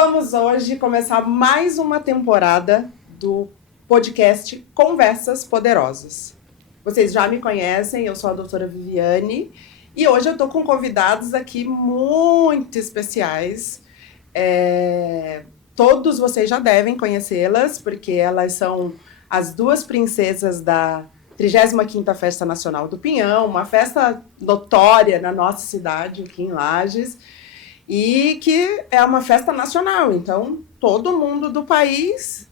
Vamos hoje começar mais uma temporada do podcast Conversas Poderosas. Vocês já me conhecem, eu sou a doutora Viviane e hoje eu estou com convidados aqui muito especiais. Todos vocês já devem conhecê-las, porque elas são as duas princesas da 35ª Festa Nacional do Pinhão, uma festa notória na nossa cidade, aqui em Lages, e que é uma festa nacional, então todo mundo do país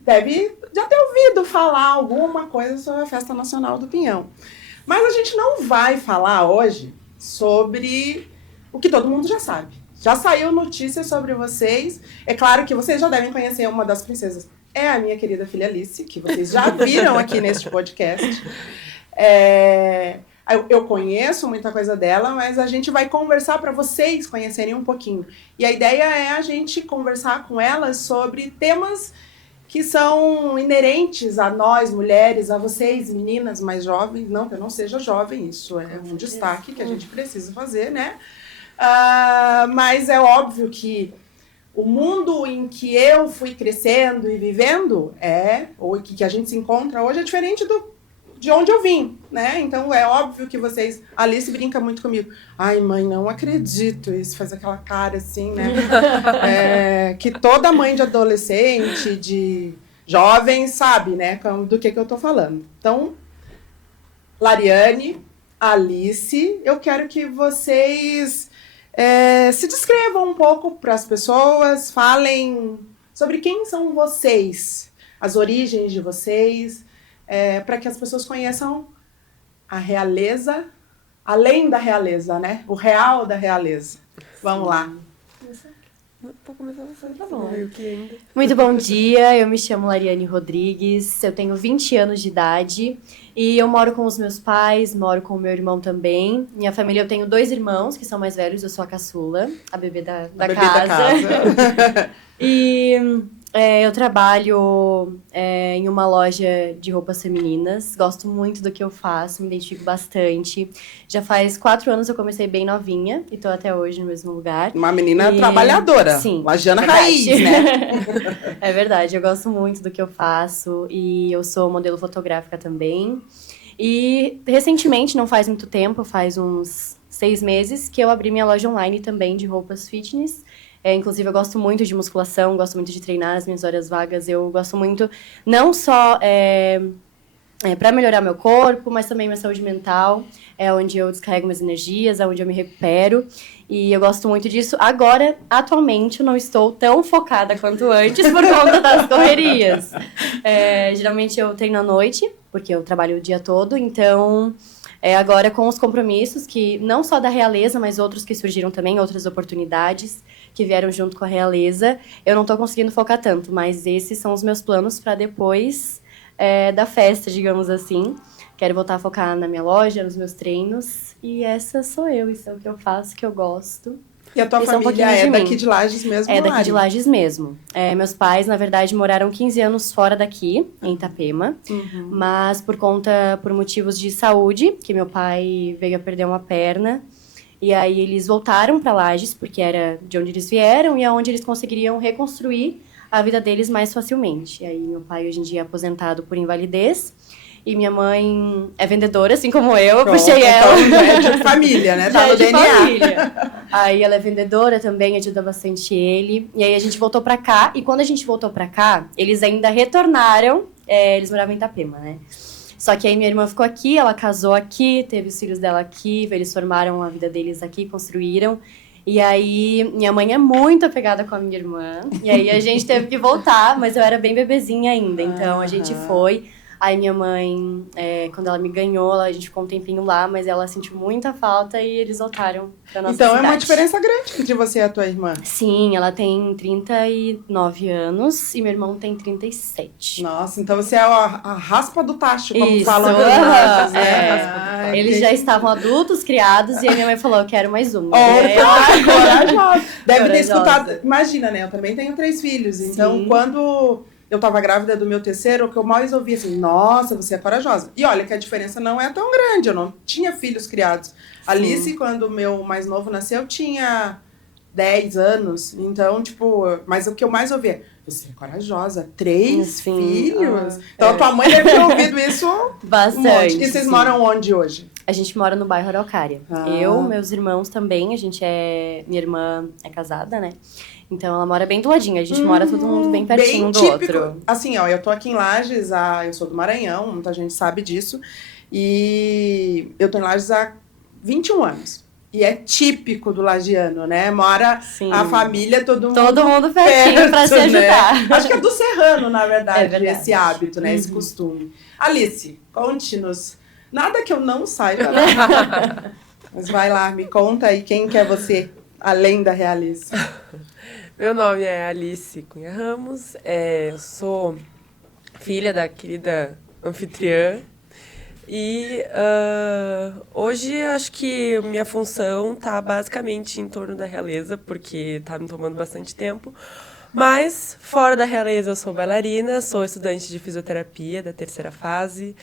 deve já ter ouvido falar alguma coisa sobre a Festa Nacional do Pinhão. Mas a gente não vai falar hoje sobre o que todo mundo já sabe. Já saiu notícia sobre vocês. É claro que vocês já devem conhecer uma das princesas. É a minha querida filha Alice, que vocês já viram aqui neste podcast. Eu conheço muita coisa dela, mas a gente vai conversar para vocês conhecerem um pouquinho. E a ideia é a gente conversar com elas sobre temas que são inerentes a nós, mulheres, a vocês, meninas mais jovens. Não que eu não seja jovem, isso é um destaque que a gente precisa fazer, né? Mas é óbvio que o mundo em que eu fui crescendo e vivendo ou que a gente se encontra hoje é diferente de onde eu vim, né? Então é óbvio que vocês... A Alice brinca muito comigo. Ai, mãe, não acredito. Isso faz aquela cara assim, né? Que toda mãe de adolescente, de jovem, sabe, né? Do que eu tô falando. Então, Lariane, Alice, eu quero que vocês se descrevam um pouco para as pessoas, falem sobre quem são vocês, as origens de vocês, para que as pessoas conheçam a realeza, além da realeza, né? O real da realeza. Vamos lá. Vou começar você, tá bom. Muito bom dia, eu me chamo Lariane Rodrigues, eu tenho 20 anos de idade e eu moro com os meus pais, moro com o meu irmão também. Minha família, eu tenho 2 irmãos que são mais velhos, eu sou a caçula, a bebê da casa. E eu trabalho em uma loja de roupas femininas, gosto muito do que eu faço, me identifico bastante. Já faz 4 anos eu comecei bem novinha e tô até hoje no mesmo lugar. Uma menina trabalhadora, sim, lagiana raiz, né? É verdade, eu gosto muito do que eu faço e eu sou modelo fotográfica também. E recentemente, não faz muito tempo, faz uns 6 meses, que eu abri minha loja online também de roupas fitness. Inclusive, eu gosto muito de musculação, gosto muito de treinar nas minhas horas vagas. Eu gosto muito, não só para melhorar meu corpo, mas também minha saúde mental. É onde eu descarrego minhas energias, é onde eu me recupero. E eu gosto muito disso. Agora, atualmente, eu não estou tão focada quanto antes por conta das correrias. Geralmente, eu treino à noite, porque eu trabalho o dia todo. Então, agora com os compromissos, que não só da realeza, mas outros que surgiram também, outras oportunidades que vieram junto com a realeza, eu não estou conseguindo focar tanto, mas esses são os meus planos para depois da festa, digamos assim. Quero voltar a focar na minha loja, nos meus treinos, e essa sou eu, isso é o que eu faço, que eu gosto. E a tua família é daqui de Lages mesmo? É daqui de Lages mesmo. Meus pais, na verdade, moraram 15 anos fora daqui, em Itapema, mas por motivos de saúde, que meu pai veio a perder uma perna, e aí eles voltaram para Lages, porque era de onde eles vieram e aonde eles conseguiriam reconstruir a vida deles mais facilmente. E aí meu pai hoje em dia é aposentado por invalidez e minha mãe é vendedora, assim como eu puxei ela. Então, é de família, né? Tá no DNA. Família. Aí ela é vendedora também, ajuda bastante ele. E aí a gente voltou pra cá, e quando a gente voltou pra cá, eles ainda retornaram, eles moravam em Itapema, né? Só que aí minha irmã ficou aqui, ela casou aqui, teve os filhos dela aqui, eles formaram a vida deles aqui, construíram. E aí minha mãe é muito apegada com a minha irmã, e aí a gente teve que voltar, mas eu era bem bebezinha ainda, então a gente foi. Aí minha mãe, quando ela me ganhou, a gente ficou um tempinho lá, mas ela sentiu muita falta e eles voltaram pra nossa cidade. Então é uma diferença grande entre você e a tua irmã. Sim, ela tem 39 anos e meu irmão tem 37. Nossa, então você é a raspa do tacho, como Isso, falam. Eles já estavam adultos, criados, e aí minha mãe falou, eu quero mais um. Corajosa. Deve ter escutado. Imagina, né? Eu também tenho 3 filhos, então quando eu tava grávida do meu terceiro, o que eu mais ouvia assim, nossa, você é corajosa. E olha que a diferença não é tão grande, eu não tinha filhos criados. Alice, quando o meu mais novo nasceu, tinha 10 anos. Então, tipo, mas o que eu mais ouvia, você é corajosa, 3 Sim. filhos. Então a tua mãe deve ter ouvido isso um Bastante. monte. E vocês sim. moram onde hoje? A gente mora no bairro Araucária. Ah. Eu, meus irmãos também, minha irmã é casada, né? Então ela mora bem do ladinho, a gente mora todo mundo bem pertinho do outro. Assim, ó, eu tô aqui em Lages, eu sou do Maranhão, muita gente sabe disso. E eu tô em Lages há 21 anos. E é típico do lagiano, né? Mora Sim. a família, todo mundo pertinho pra se ajudar. Né? Acho que é do serrano, na verdade, verdade. esse hábito, né? Esse costume. Alice, conte-nos. Nada que eu não saiba. Mas vai lá, me conta aí quem que é você, além da Realice. Meu nome é Alice Cunha Ramos, eu sou filha da querida anfitriã e hoje acho que minha função está basicamente em torno da realeza, porque está me tomando bastante tempo. Mas, fora da realeza, eu sou bailarina, sou estudante de fisioterapia da 3ª fase.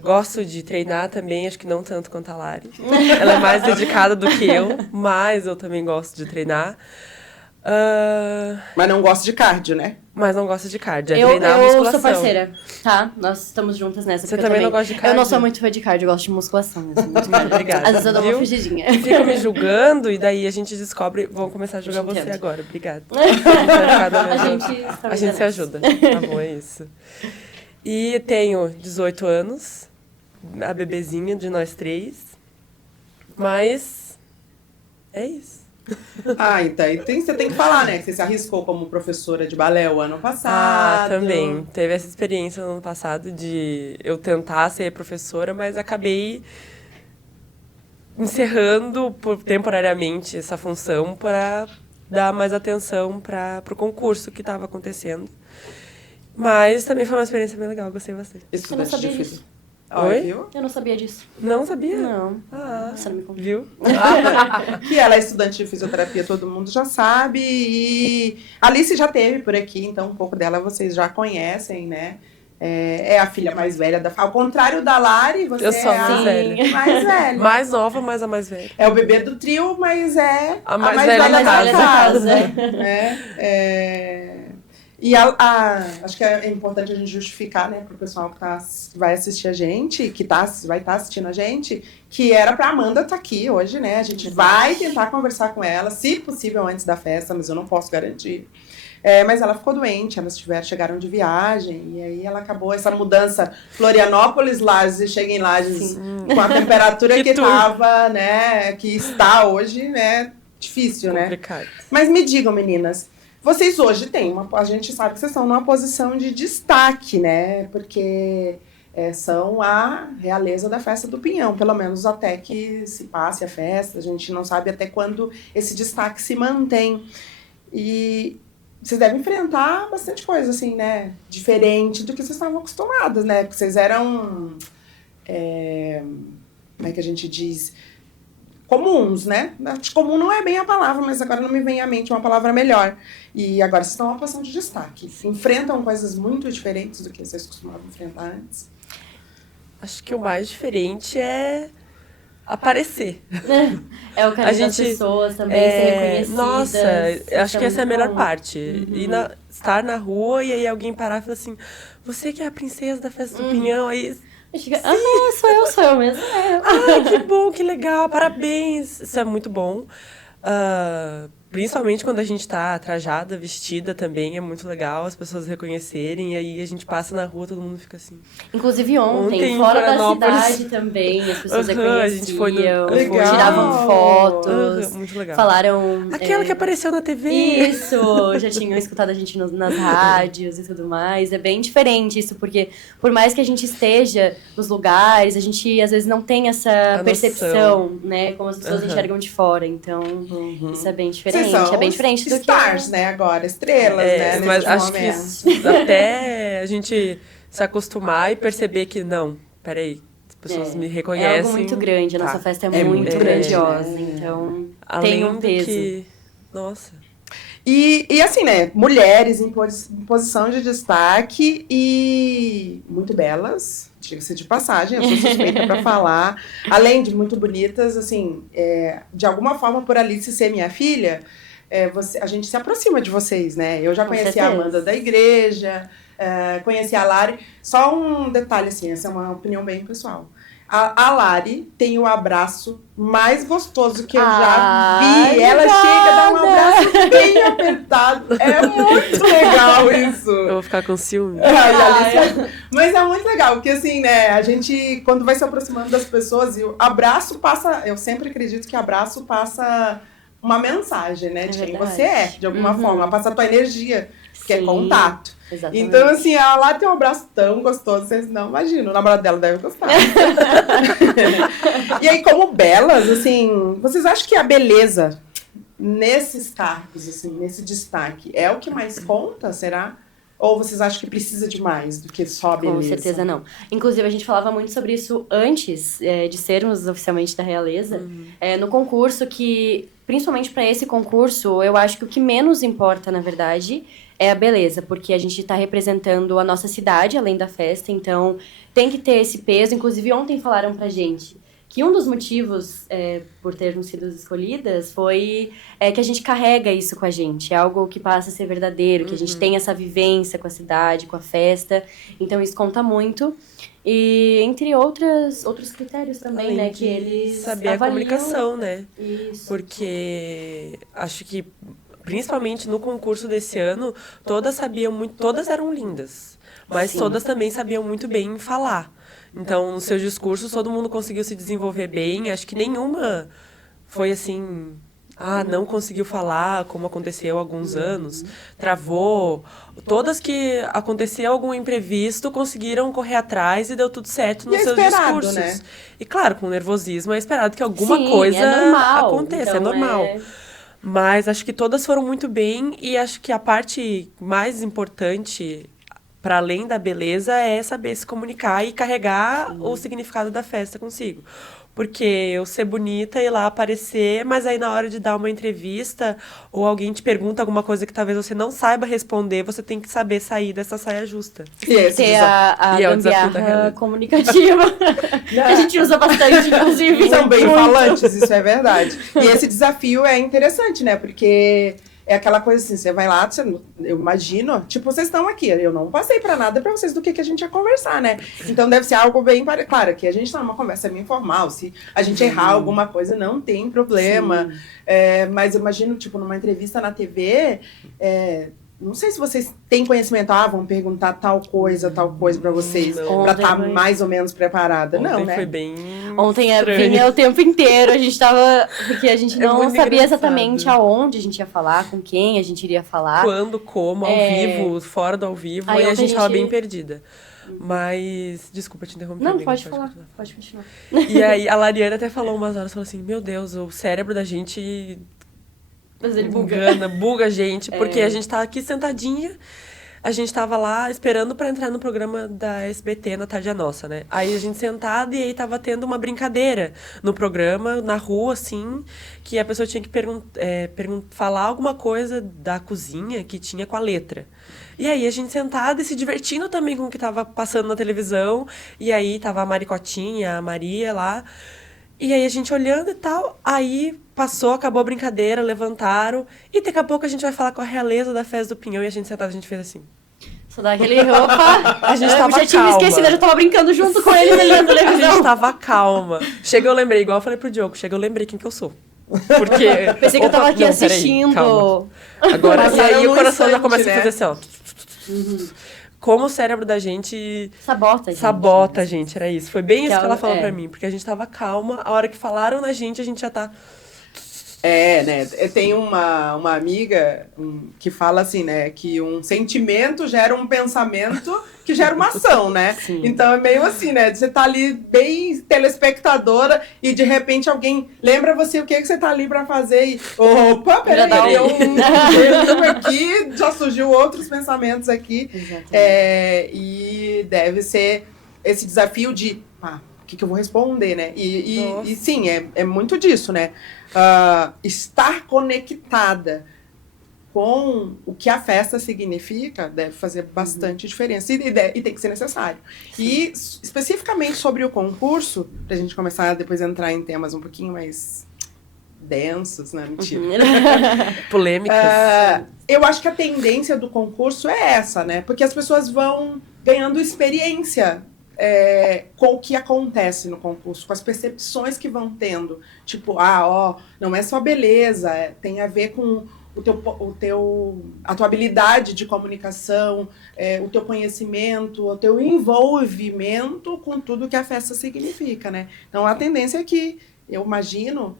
Gosto de treinar também, acho que não tanto quanto a Lari. Ela é mais dedicada do que eu, mas eu também gosto de treinar. Mas não gosto de cardio, né? Mas não gosto de cardio, Eu treinar musculação. sou parceira, tá? Nós estamos juntas nessa. Você porque também não gosta de cardio? Eu não sou muito fã de cardio, eu gosto de musculação. Eu sou muito fã. Obrigada. Às vezes eu dou uma Viu? fugidinha. Ficam me julgando e daí a gente descobre... Vamos começar a julgar você Entendo. agora. Obrigada. A gente se ajuda. Tá bom, é isso. E tenho 18 anos, a bebezinha de nós 3. Mas é isso. Então você tem que falar, né? Que você se arriscou como professora de balé o ano passado. Também. Teve essa experiência no ano passado de eu tentar ser professora, mas acabei encerrando temporariamente essa função para dar mais atenção para o concurso que estava acontecendo. Mas também foi uma experiência bem legal, gostei bastante. Eu não sabia disso. Oi? Viu? Eu não sabia disso. Não sabia? Não. Ah, Você não me contou. viu? Que ela é estudante de fisioterapia, todo mundo já sabe. E a Alice já teve por aqui, então um pouco dela vocês já conhecem, né? É a filha mais velha da... Ao contrário da Lari, você Eu sou é a mais velha. mais velha. Mais nova, mas a mais velha. É o bebê do trio, mas é A mais velha da casa. E acho que é importante a gente justificar, né, pro pessoal que vai assistir a gente, que vai estar assistindo a gente, que era pra Amanda estar aqui hoje, né? A gente vai tentar conversar com ela, se possível antes da festa, mas eu não posso garantir. Mas ela ficou doente, elas chegaram de viagem, e aí ela acabou essa mudança Florianópolis, Lages, e chega em Lages com a temperatura que tava, né, que está hoje, né, difícil, Complicado. né? Mas me digam, meninas, vocês hoje têm a gente sabe que vocês estão numa posição de destaque, né, porque são a realeza da festa do Pinhão, pelo menos até que se passe a festa, a gente não sabe até quando esse destaque se mantém. E vocês devem enfrentar bastante coisa, assim, né? Diferente do que vocês estavam acostumadas, né? Porque vocês eram... como é que a gente diz? Comuns, né? Acho que comum não é bem a palavra, mas agora não me vem à mente uma palavra melhor. E agora vocês estão numa posição de destaque. Enfrentam coisas muito diferentes do que vocês costumavam enfrentar antes. Acho que o mais diferente é aparecer. É o carinho das pessoas também, ser reconhecidas. Nossa, acho que essa é a melhor parte. Uhum. Estar na rua e aí alguém parar e falar assim, você que é a princesa da festa do Pinhão, aí... não, sou eu mesmo. Que bom, que legal, parabéns. Isso é muito bom. Principalmente quando a gente tá trajada, vestida também, é muito legal as pessoas reconhecerem. E aí a gente passa na rua, todo mundo fica assim. Inclusive ontem fora da cidade também, as pessoas reconheciam, a gente foi tiravam fotos, muito legal. Falaram... Aquela que apareceu na TV. Isso, já tinham escutado a gente nas rádios e tudo mais. É bem diferente isso, porque por mais que a gente esteja nos lugares, a gente às vezes não tem essa percepção, né? Como as pessoas enxergam de fora. Então, isso é bem diferente. São é bem diferente do que... stars, né, agora, estrelas, né, mas acho momento. que até a gente se acostumar e perceber que não, peraí, as pessoas me reconhecem. É algo muito grande, a nossa festa é muito grandiosa, então além tem um peso. nossa. E assim, né, mulheres em posição de destaque e muito belas, diga-se de passagem, eu sou suspeita para falar. Além de muito bonitas, assim, de alguma forma, por Alice ser minha filha, a gente se aproxima de vocês, né? Eu já conheci a Amanda da igreja, conheci a Lari. Só um detalhe, assim, essa é uma opinião bem pessoal. A Lari tem o abraço mais gostoso que eu já vi. Ela chega a dar um abraço bem apertado. É muito legal isso. Eu vou ficar com ciúme. Mas é muito legal, porque assim, né, a gente, quando vai se aproximando das pessoas, e o abraço passa, eu sempre acredito que abraço passa uma mensagem, né, de quem você é, de alguma forma, passa a tua energia, que é contato. Exatamente. Então, assim, ela lá tem um abraço tão gostoso, vocês não imaginam, o namorado dela deve gostar. E aí, como belas, assim, vocês acham que a beleza nesses cargos, assim, nesse destaque, é o que mais conta, será? Ou vocês acham que precisa de mais do que só a beleza? Com certeza não. Inclusive, a gente falava muito sobre isso antes de sermos oficialmente da realeza, no concurso, que, principalmente para esse concurso, eu acho que o que menos importa, na verdade, é a beleza, porque a gente está representando a nossa cidade, além da festa, então tem que ter esse peso. Inclusive, ontem falaram pra gente que um dos motivos por termos sido escolhidas foi que a gente carrega isso com a gente. É algo que passa a ser verdadeiro, que a gente tem essa vivência com a cidade, com a festa. Então, isso conta muito. E entre outros critérios também, Além né? de Que eles saber avaliam. a comunicação, né? Isso. Porque acho que, principalmente no concurso desse ano, todas eram lindas. Mas Sim. todas também sabiam muito bem falar. Então, nos seus discursos, todo mundo conseguiu se desenvolver bem. Acho que nenhuma foi assim... não conseguiu falar, como aconteceu há alguns anos. Travou. Todas que aconteceu algum imprevisto, conseguiram correr atrás e deu tudo certo nos seus discursos. Né? E claro, com nervosismo, é esperado que alguma Sim, coisa é normal. aconteça. Então, é normal. Mas acho que todas foram muito bem e acho que a parte mais importante, para além da beleza, é saber se comunicar e carregar o significado da festa consigo. Porque eu ser bonita e ir lá aparecer, mas aí na hora de dar uma entrevista ou alguém te pergunta alguma coisa que talvez você não saiba responder, você tem que saber sair dessa saia justa. Ter a E é o desafio da gambiarra realeza. comunicativa. Que a gente usa bastante, inclusive. São bem falantes, isso é verdade. E esse desafio é interessante, né? Porque é aquela coisa assim, você vai lá, eu imagino, tipo, vocês estão aqui, eu não passei pra nada pra vocês do que a gente ia conversar, né? Então deve ser algo bem... Claro, que a gente tá numa conversa bem informal, se a gente errar alguma coisa, não tem problema. Mas eu imagino, tipo, numa entrevista na TV... não sei se vocês têm conhecimento, vão perguntar tal coisa pra vocês, Não. pra estar mais ou menos preparada. Ontem não, né? foi bem Ontem estranho. vinha o tempo inteiro, a gente tava... Porque a gente não muito sabia engraçado. exatamente aonde a gente ia falar, com quem a gente iria falar. Quando, como, ao vivo, fora do ao vivo, Aí e a ontem gente tava bem perdida. Mas, desculpa te interromper. Não, amiga, pode falar, pode continuar. E aí a Lariana até falou umas horas, falou assim, meu Deus, o cérebro da gente Mas ele buga. buga a gente, porque a gente tá aqui sentadinha, a gente tava lá esperando pra entrar no programa da SBT na Tarde é Nossa, né? Aí a gente sentada e aí tava tendo uma brincadeira no programa, na rua, assim, que a pessoa tinha que falar alguma coisa da cozinha que tinha com a letra. E aí a gente sentada e se divertindo também com o que tava passando na televisão, e aí tava a Maricotinha, a Maria lá, e aí a gente olhando e tal, aí passou, acabou a brincadeira, levantaram, e daqui a pouco a gente vai falar com a realeza da festa do Pinhão, e a gente sentada, a gente fez assim. Só dá aquele roupa. A gente tava eu já tinha me calma. esquecido, eu já tava brincando junto com eles ali na A televisão. gente tava calma. Chega, eu lembrei, igual eu falei pro Diogo, chega, eu lembrei quem que eu sou. Porque... Pensei que eu tava aqui não, peraí, assistindo. calma. Agora, e Passaram aí o no coração já instante, começa né? a fazer assim, ó. Como o cérebro da gente... Sabota, a gente, era isso. Foi bem isso que ela falou é. pra mim. Porque a gente tava calma, a hora que falaram na gente já tá... Né? Tem uma amiga que fala assim, né? Que um sentimento gera um pensamento que gera uma ação, né? Sim. Então é meio assim, né? Você tá ali bem telespectadora e de repente alguém lembra você o que você tá ali pra fazer e... Opa, peraí, deu um aqui, já surgiu outros pensamentos aqui. Exatamente. E deve ser esse desafio de... o que eu vou responder, né? E sim, é muito disso, né? Estar conectada com o que a festa significa, deve fazer bastante diferença e tem que ser necessário. Sim. E especificamente sobre o concurso, pra gente começar a depois entrar em temas um pouquinho mais densos, né? Mentira. Polêmicas. Eu acho que a tendência do concurso é essa, né? Porque as pessoas vão ganhando experiência com o que acontece no concurso, com as percepções que vão tendo. Tipo, não é só beleza, tem a ver com a tua habilidade de comunicação, o teu conhecimento, o teu envolvimento com tudo que a festa significa, né? Então, a tendência é que, eu imagino,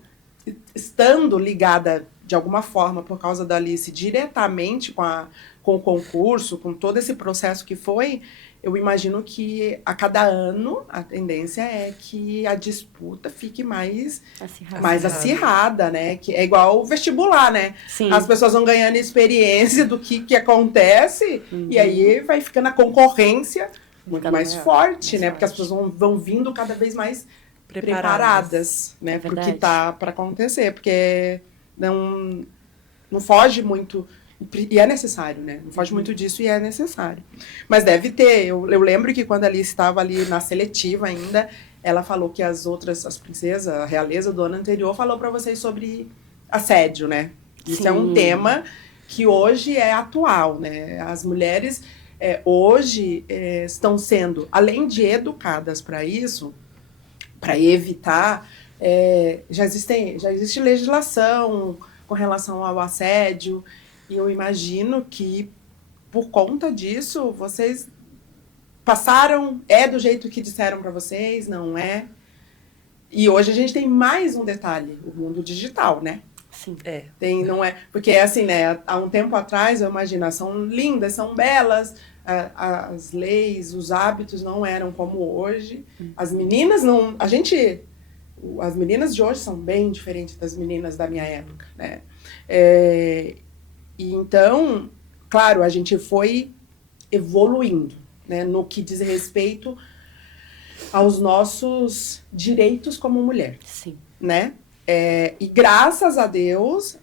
estando ligada de alguma forma, por causa da Alice, diretamente com o concurso, com todo esse processo que foi, eu imagino que a cada ano a tendência é que a disputa fique mais acirrada, né? Que é igual o vestibular, né? Sim. As pessoas vão ganhando experiência do que acontece, e aí vai ficando a concorrência muito mais forte, né? Porque as pessoas vão vindo cada vez mais preparadas, né? Pro que tá para acontecer, porque não foge muito. E é necessário, né? Não foge muito disso e é necessário. Mas deve ter. Eu lembro que quando a Alice estava ali na seletiva ainda, ela falou que as princesas, a realeza do ano anterior, falou para vocês sobre assédio, né? Isso é um tema que hoje é atual, né? As mulheres hoje estão sendo, além de educadas para isso, para evitar, já existe legislação com relação ao assédio. E eu imagino que, por conta disso, vocês passaram, do jeito que disseram para vocês, não é? E hoje a gente tem mais um detalhe, o mundo digital, né? Sim. Não é? Porque, assim, né, há um tempo atrás, eu imagino, são lindas, são belas, as leis, os hábitos não eram como hoje. As meninas não... As meninas de hoje são bem diferentes das meninas da minha época, né? E então, claro, a gente foi evoluindo, né, no que diz respeito aos nossos direitos como mulher. Sim. Né? E graças a Deus,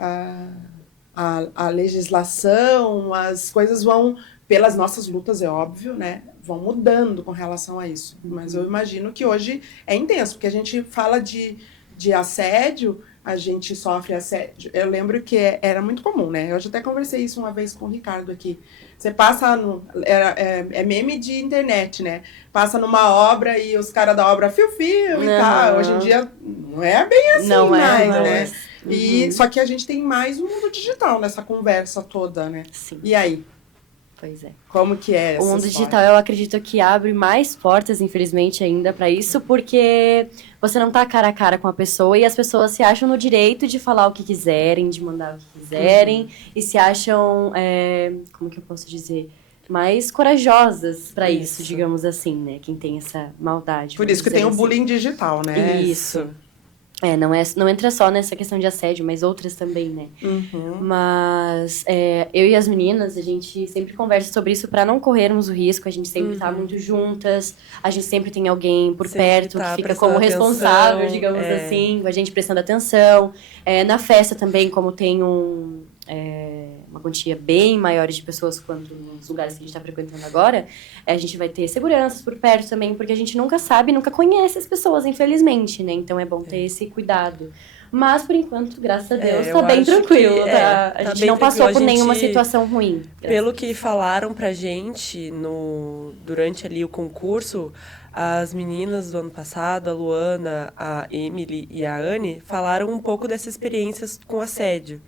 a legislação, as coisas vão, pelas nossas lutas, é óbvio, né, vão mudando com relação a isso. Mas eu imagino que hoje é intenso, porque a gente fala de assédio, a gente sofre assédio. Eu lembro que era muito comum, né? Eu já até conversei isso uma vez com o Ricardo aqui. Você passa é meme de internet, né? Passa numa obra e os caras da obra fio e tal. Hoje em dia não é bem assim mais, né? E, só que a gente tem mais um mundo digital nessa conversa toda, né? Sim. E aí? Pois é. Como que é essa O mundo história? digital, eu acredito que abre mais portas, infelizmente, ainda para isso, porque você não tá cara a cara com a pessoa e as pessoas se acham no direito de falar o que quiserem, de mandar o que quiserem, e se acham, como que eu posso dizer, mais corajosas para isso, digamos assim, né? Quem tem essa maldade. Por isso que tem o bullying digital, né? Isso. Não entra só nessa questão de assédio, mas outras também, né? Mas eu e as meninas, a gente sempre conversa sobre isso para não corrermos o risco. A gente sempre tá muito juntas, a gente sempre tem alguém por perto que fica como responsável, digamos assim, a gente prestando atenção. Na festa também, como tem uma quantia bem maior de pessoas quanto nos lugares que a gente está frequentando agora, a gente vai ter seguranças por perto também, porque a gente nunca sabe, nunca conhece as pessoas, infelizmente, né? Então é bom ter esse cuidado. Mas, por enquanto, graças a Deus, tá bem tranquilo, tá? A gente não passou por nenhuma situação ruim. Pelo que falaram pra gente durante ali o concurso, as meninas do ano passado, a Luana, a Emily e a Anne, falaram um pouco dessas experiências com assédio.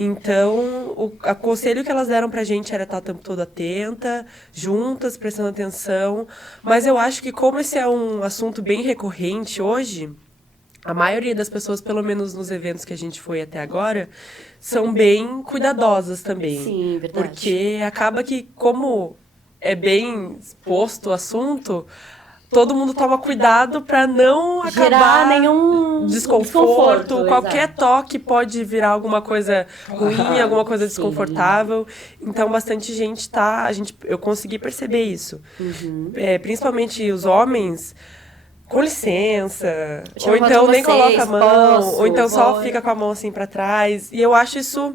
Então, o conselho que elas deram pra gente era estar o tempo todo atenta, juntas, prestando atenção. Mas eu acho que como esse é um assunto bem recorrente hoje, a maioria das pessoas, pelo menos nos eventos que a gente foi até agora, são bem cuidadosas também. Sim, verdade. Porque acaba que, como é bem exposto o assunto, todo mundo toma cuidado para não gerar acabar nenhum desconforto. Qualquer toque pode virar alguma coisa ruim, alguma coisa desconfortável. Então, bastante gente eu consegui perceber isso. Principalmente os homens, com licença, ou então nem coloca a mão, ou então só fica com a mão assim para trás. E eu acho isso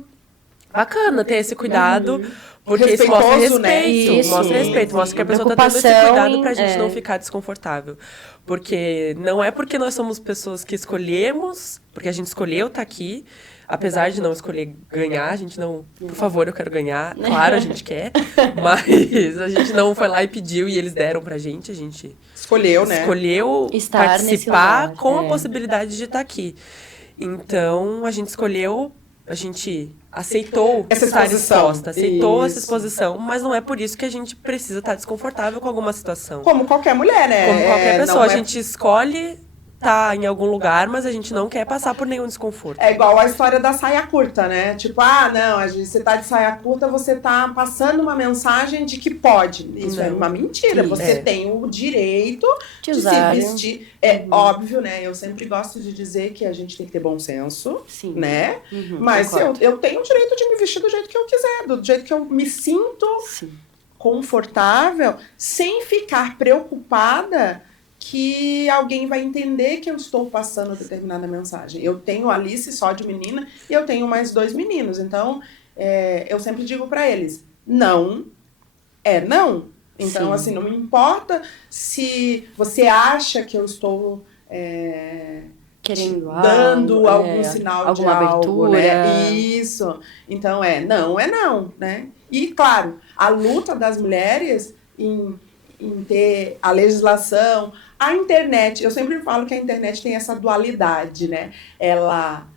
bacana ter esse cuidado, porque isso mostra Respeitoso, né? respeito, Isso. mostra respeito, mostra que a pessoa tá tendo esse Preocupação cuidado pra gente em- não ficar desconfortável. Porque não é porque nós somos pessoas que escolhemos, porque a gente escolheu estar aqui, apesar de não escolher ganhar, a gente não, por favor, eu quero ganhar, claro, a gente quer, mas a gente não foi lá e pediu e eles deram pra gente, a gente Escolheu, né? escolheu Estar nesse participar lugar, com a é. possibilidade de estar aqui. Então, a gente escolheu, a gente aceitou Essa estar exposição. exposta, aceitou essa Isso. exposição, mas não é por isso que a gente precisa estar desconfortável com alguma situação. Como qualquer mulher, né? Como qualquer Não pessoa, a é- gente escolhe estar em algum lugar, mas a gente não quer passar por nenhum desconforto. É igual a história da saia curta, né? Tipo, não, você tá de saia curta, você tá passando uma mensagem de que pode. Isso é Não. uma mentira. Sim. Você É. tem o direito De de usar. se vestir. É óbvio, né? Eu sempre gosto de dizer que a gente tem que ter bom senso, Sim. né? Uhum, Mas concordo. eu tenho o direito de me vestir do jeito que eu quiser, do jeito que eu me sinto Sim. confortável, sem ficar preocupada que alguém vai entender que eu estou passando determinada mensagem. Eu tenho a Alice só de menina e eu tenho mais 2 meninos. Então, eu sempre digo para eles, não é não. Então, Sim. assim, não me importa se você acha que eu estou Querendo dando algo, algum sinal alguma de algo, abertura. né? Isso. Então, é não, né? E, claro, a luta das mulheres em ter a legislação, a internet, eu sempre falo que a internet tem essa dualidade, né? Ela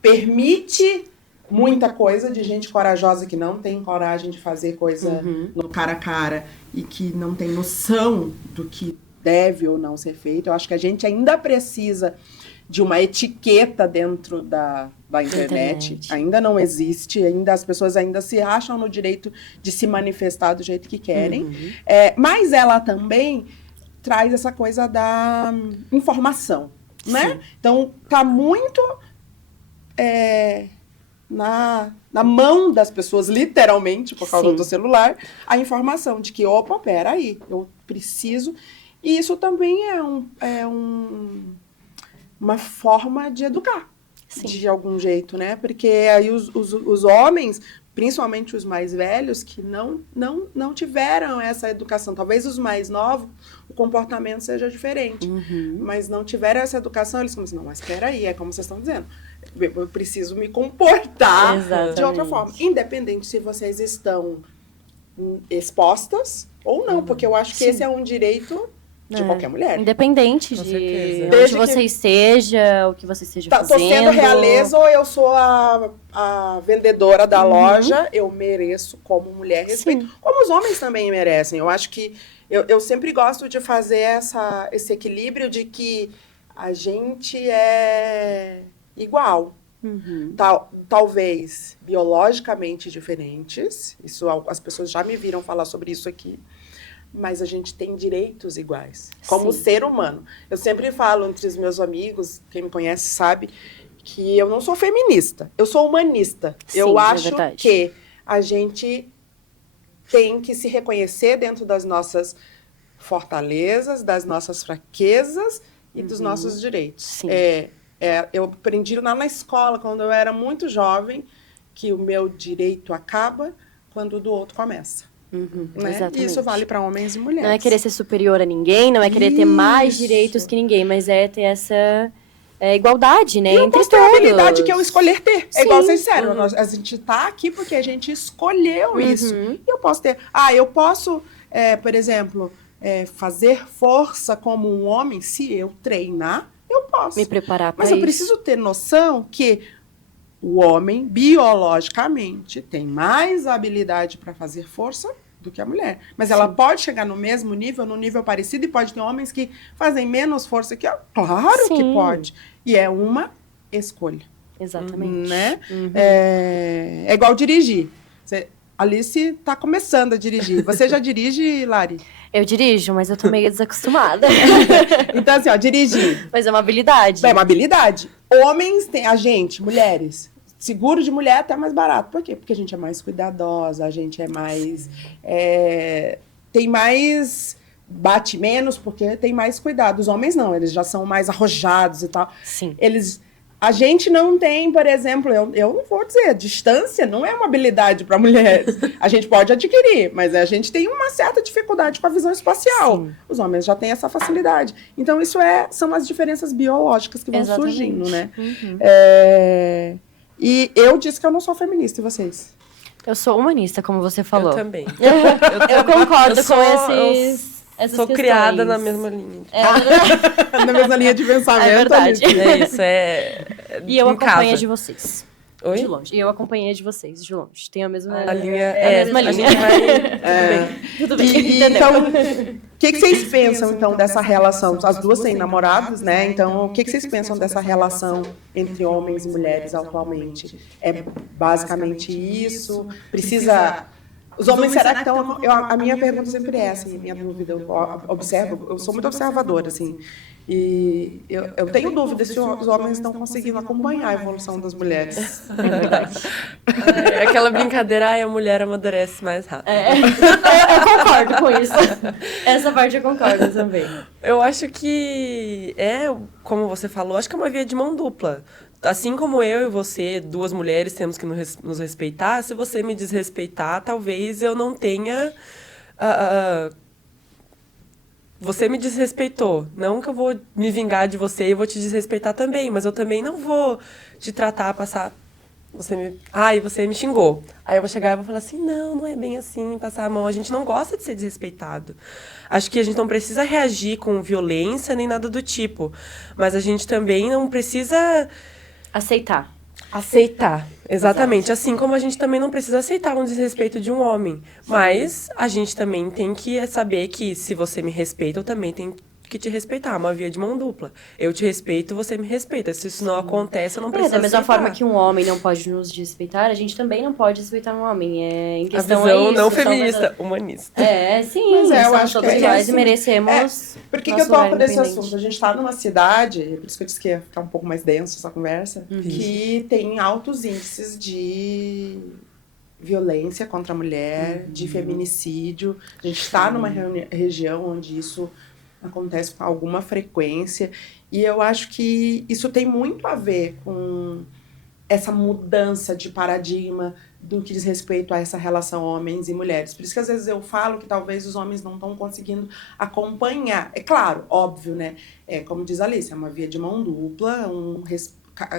permite muita coisa de gente corajosa que não tem coragem de fazer coisa no cara a cara e que não tem noção do que deve ou não ser feito. Eu acho que a gente ainda precisa de uma etiqueta dentro da internet. Ainda não existe, ainda as pessoas ainda se acham no direito de se manifestar do jeito que querem. Mas ela também traz essa coisa da informação, né? Então, tá muito na mão das pessoas, literalmente, por causa Sim. do celular, a informação de que, opa, peraí, eu preciso... E isso também é uma forma de educar, Sim. de algum jeito, né? Porque aí os homens, principalmente os mais velhos, que não tiveram essa educação, talvez os mais novos, o comportamento seja diferente, mas não tiveram essa educação, eles começam, não, mas espera aí, é como vocês estão dizendo, eu preciso me comportar de outra Exatamente. forma, independente se vocês estão expostas ou não, porque eu acho que Sim. esse é um direito de qualquer mulher. Independente Com de certeza. onde Desde você que- esteja, o que você esteja Tô fazendo. sendo realeza ou eu sou a vendedora da loja, eu mereço como mulher respeito. Sim. Como os homens também merecem. Eu acho que eu sempre gosto de fazer esse equilíbrio de que a gente é igual. Talvez biologicamente diferentes. Isso as pessoas já me viram falar sobre isso aqui. Mas a gente tem direitos iguais, como Sim. ser humano. Eu sempre falo entre os meus amigos, quem me conhece sabe, que eu não sou feminista, eu sou humanista. Sim, eu é acho verdade. que a gente tem que se reconhecer dentro das nossas fortalezas, das nossas fraquezas e dos nossos direitos. Sim. Eu aprendi lá na escola, quando eu era muito jovem, que o meu direito acaba quando o do outro começa. Né? Exatamente. E isso vale para homens e mulheres. Não é querer ser superior a ninguém, não é querer ter mais Isso. direitos que ninguém, mas é ter essa igualdade, né? E eu entre posso ter a todos. habilidade que eu escolher ter. É Sim. igual vocês disseram, a gente tá aqui porque a gente escolheu isso. E eu posso ter... eu posso, por exemplo, fazer força como um homem se eu treinar, eu posso. Me preparar para Mas isso. eu preciso ter noção que o homem, biologicamente, tem mais habilidade para fazer força do que a mulher. Mas ela pode chegar no mesmo nível, num nível parecido, e pode ter homens que fazem menos força que ela. Claro que Sim. pode. E é uma escolha. Exatamente. Né? É igual dirigir. Alice está começando a dirigir. Você já dirige, Lari? Eu dirijo, mas eu tô meio desacostumada. Então, assim, dirigir. Mas é uma habilidade. É uma habilidade. Homens têm, mulheres, seguro de mulher é até mais barato. Por quê? Porque a gente é mais cuidadosa, a gente é mais... tem mais... Bate menos porque tem mais cuidado. Os homens não, eles já são mais arrojados e tal. Sim. Eles A gente não tem, por exemplo, eu não vou dizer, distância não é uma habilidade para mulheres. A gente pode adquirir, mas a gente tem uma certa dificuldade com a visão espacial. Sim. Os homens já têm essa facilidade. Então, são as diferenças biológicas que vão surgindo, né? E eu disse que eu não sou feminista, e vocês? Eu sou humanista, como você falou. Eu também. Eu concordo Eu sou- com essas Sou questões. criada na mesma linha. Na mesma linha de pensamento. É verdade. Alice. É isso, é... E eu em acompanho casa. de vocês. Oi? De longe. E eu acompanhei a de vocês, de longe. Tem a mesma... A linha... a mesma a linha. gente vai... Tudo bem, E, entendeu? então, o que vocês pensam, então, dessa relação? As duas têm namorados, né? Então, o que vocês pensam dessa relação entre homens e mulheres atualmente? É basicamente isso? Precisa... Os homens, será que estão... A minha pergunta sempre é essa, a minha dúvida. Eu observo, eu sou muito observadora, assim. E eu tenho dúvida se os homens estão conseguindo acompanhar a evolução das mulheres. É verdade. É aquela brincadeira, a mulher amadurece mais rápido. Eu concordo com isso. Essa parte eu concordo também. Eu acho que como você falou, acho que é uma via de mão dupla. Assim como eu e você, duas mulheres, temos que nos respeitar, se você me desrespeitar, talvez eu não tenha... Você me desrespeitou. Não que eu vou me vingar de você e vou te desrespeitar também, mas eu também não vou te tratar, passar... você me xingou. Aí eu vou chegar e vou falar assim, não é bem assim, passar a mão. A gente não gosta de ser desrespeitado. Acho que a gente não precisa reagir com violência nem nada do tipo. Mas a gente também não precisa... Aceitar, exatamente. Assim como a gente também não precisa aceitar um desrespeito de um homem. Mas a gente também tem que saber que se você me respeita, eu também tenho que te respeitar. É uma via de mão dupla. Eu te respeito, você me respeita. Se isso não acontece, eu não preciso Da mesma aceitar. forma que um homem não pode nos respeitar, a gente também não pode respeitar um homem. Em A questão visão isso, não somos- feminista, humanista. Sim, Mas eu somos acho que todos é iguais isso. e merecemos. Por que nosso eu toco lugar nesse independente. assunto? A gente está numa cidade, por isso que eu disse que ia ficar um pouco mais denso essa conversa, que tem altos índices de violência contra a mulher, de feminicídio. A gente está numa região onde isso acontece com alguma frequência. E eu acho que isso tem muito a ver com essa mudança de paradigma do que diz respeito a essa relação homens e mulheres. Por isso que às vezes eu falo que talvez os homens não estão conseguindo acompanhar. É claro, óbvio, né? Como diz a Alice, é uma via de mão dupla,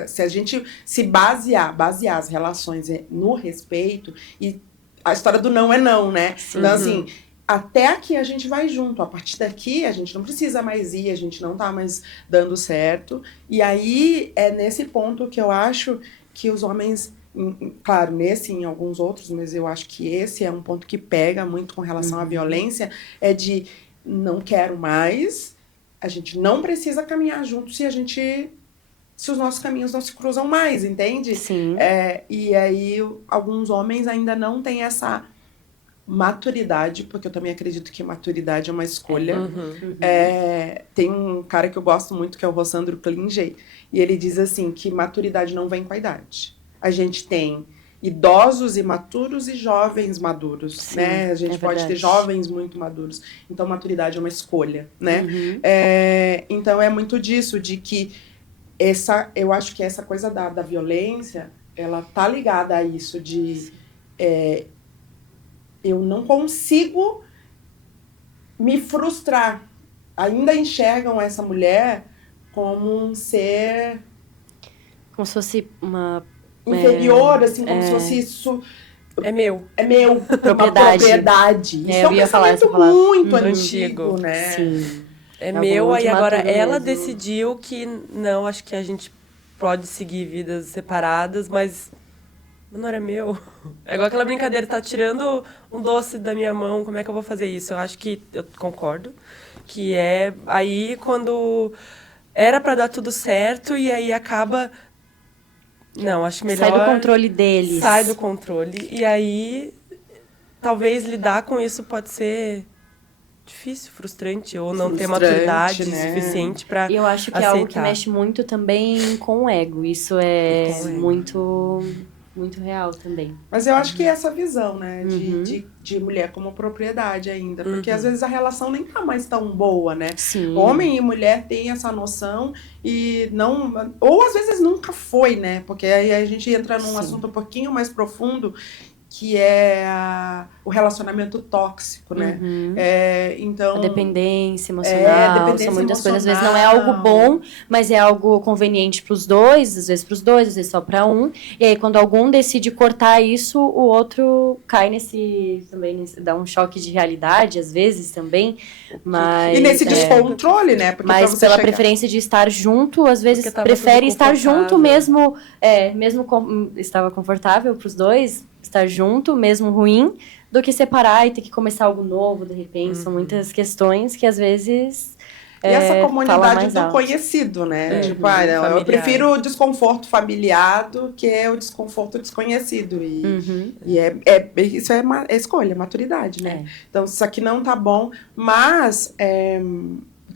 se a gente se basear as relações no respeito, e a história do não é não, né? Então, assim, até aqui a gente vai junto, a partir daqui a gente não precisa mais ir, a gente não tá mais dando certo, e aí é nesse ponto que eu acho que os homens, claro, nesse e em alguns outros, mas eu acho que esse é um ponto que pega muito com relação à violência, é de não quero mais, a gente não precisa caminhar junto se os nossos caminhos não se cruzam mais, entende? Sim. E aí alguns homens ainda não têm essa maturidade, porque eu também acredito que maturidade é uma escolha. Tem um cara que eu gosto muito, que é o Rossandro Klinger, e ele diz assim, que maturidade não vem com a idade. A gente tem idosos imaturos e jovens maduros, Sim, né? A gente pode ter verdade. jovens muito maduros. Então, maturidade é uma escolha, né? Então, é muito disso, de que eu acho que essa coisa da violência, ela tá ligada a isso de... eu não consigo me frustrar. Ainda enxergam essa mulher como um ser Como se fosse uma... inferior, assim, como se fosse isso... É meu. É meu. Propriedade. Uma propriedade. Isso Eu ia falar essa pensamento palavra. muito Antigo. antigo, né? Sim. É Algo meu, muito aí agora maduro ela mesmo. decidiu que não, acho que a gente pode seguir vidas separadas, mas não era meu. É igual aquela brincadeira, tá tirando um doce da minha mão, como é que eu vou fazer isso? Eu acho que, eu concordo, que é aí quando era pra dar tudo certo e aí acaba... Não, acho melhor... Sai do controle deles. Sai do controle. E aí, talvez lidar com isso pode ser difícil, frustrante, ou não ter Frustrante, maturidade né? suficiente pra E eu acho que é algo que mexe muito também com o ego. Isso é Com o ego. muito muito real também. Mas eu acho que é essa visão, né, de mulher como propriedade ainda, porque às vezes a relação nem tá mais tão boa, né? Sim. Homem e mulher têm essa noção e não, ou às vezes nunca foi, né? Porque aí a gente entra num assunto um pouquinho mais profundo, que é o relacionamento tóxico, né? Então, a dependência emocional, são muitas coisas. Às vezes não é algo bom, mas é algo conveniente para os dois, às vezes só para um. E aí, quando algum decide cortar isso, o outro cai também dá um choque de realidade, às vezes também. Mas, e nesse descontrole, né? Porque mas pela preferência de estar junto, às vezes prefere estar junto mesmo, estava confortável para os dois, estar junto, mesmo ruim, do que separar e ter que começar algo novo, de repente. São muitas questões que, às vezes, e essa comunidade do conhecido, né? Eu prefiro o desconforto familiar do que o desconforto desconhecido. E isso é escolha, maturidade, né? Então, isso aqui não tá bom, mas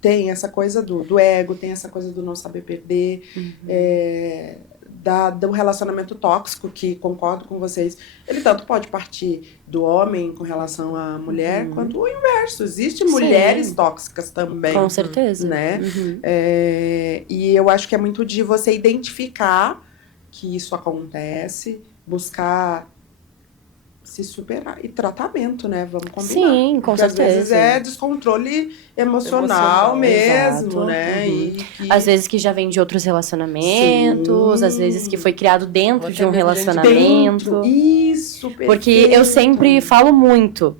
tem essa coisa do ego, tem essa coisa do não saber perder, do relacionamento tóxico, que concordo com vocês, ele tanto pode partir do homem com relação à mulher, quanto o inverso. Existem mulheres tóxicas também. Com certeza. Né? E eu acho que é muito de você identificar que isso acontece, buscar se superar. E tratamento, né? Vamos combinar. Sim, com porque certeza. Às vezes é descontrole emocional mesmo, exato. né? Às vezes que já vem de outros relacionamentos, às vezes que foi criado dentro de um relacionamento. Isso, perfeito. Porque eu sempre falo muito.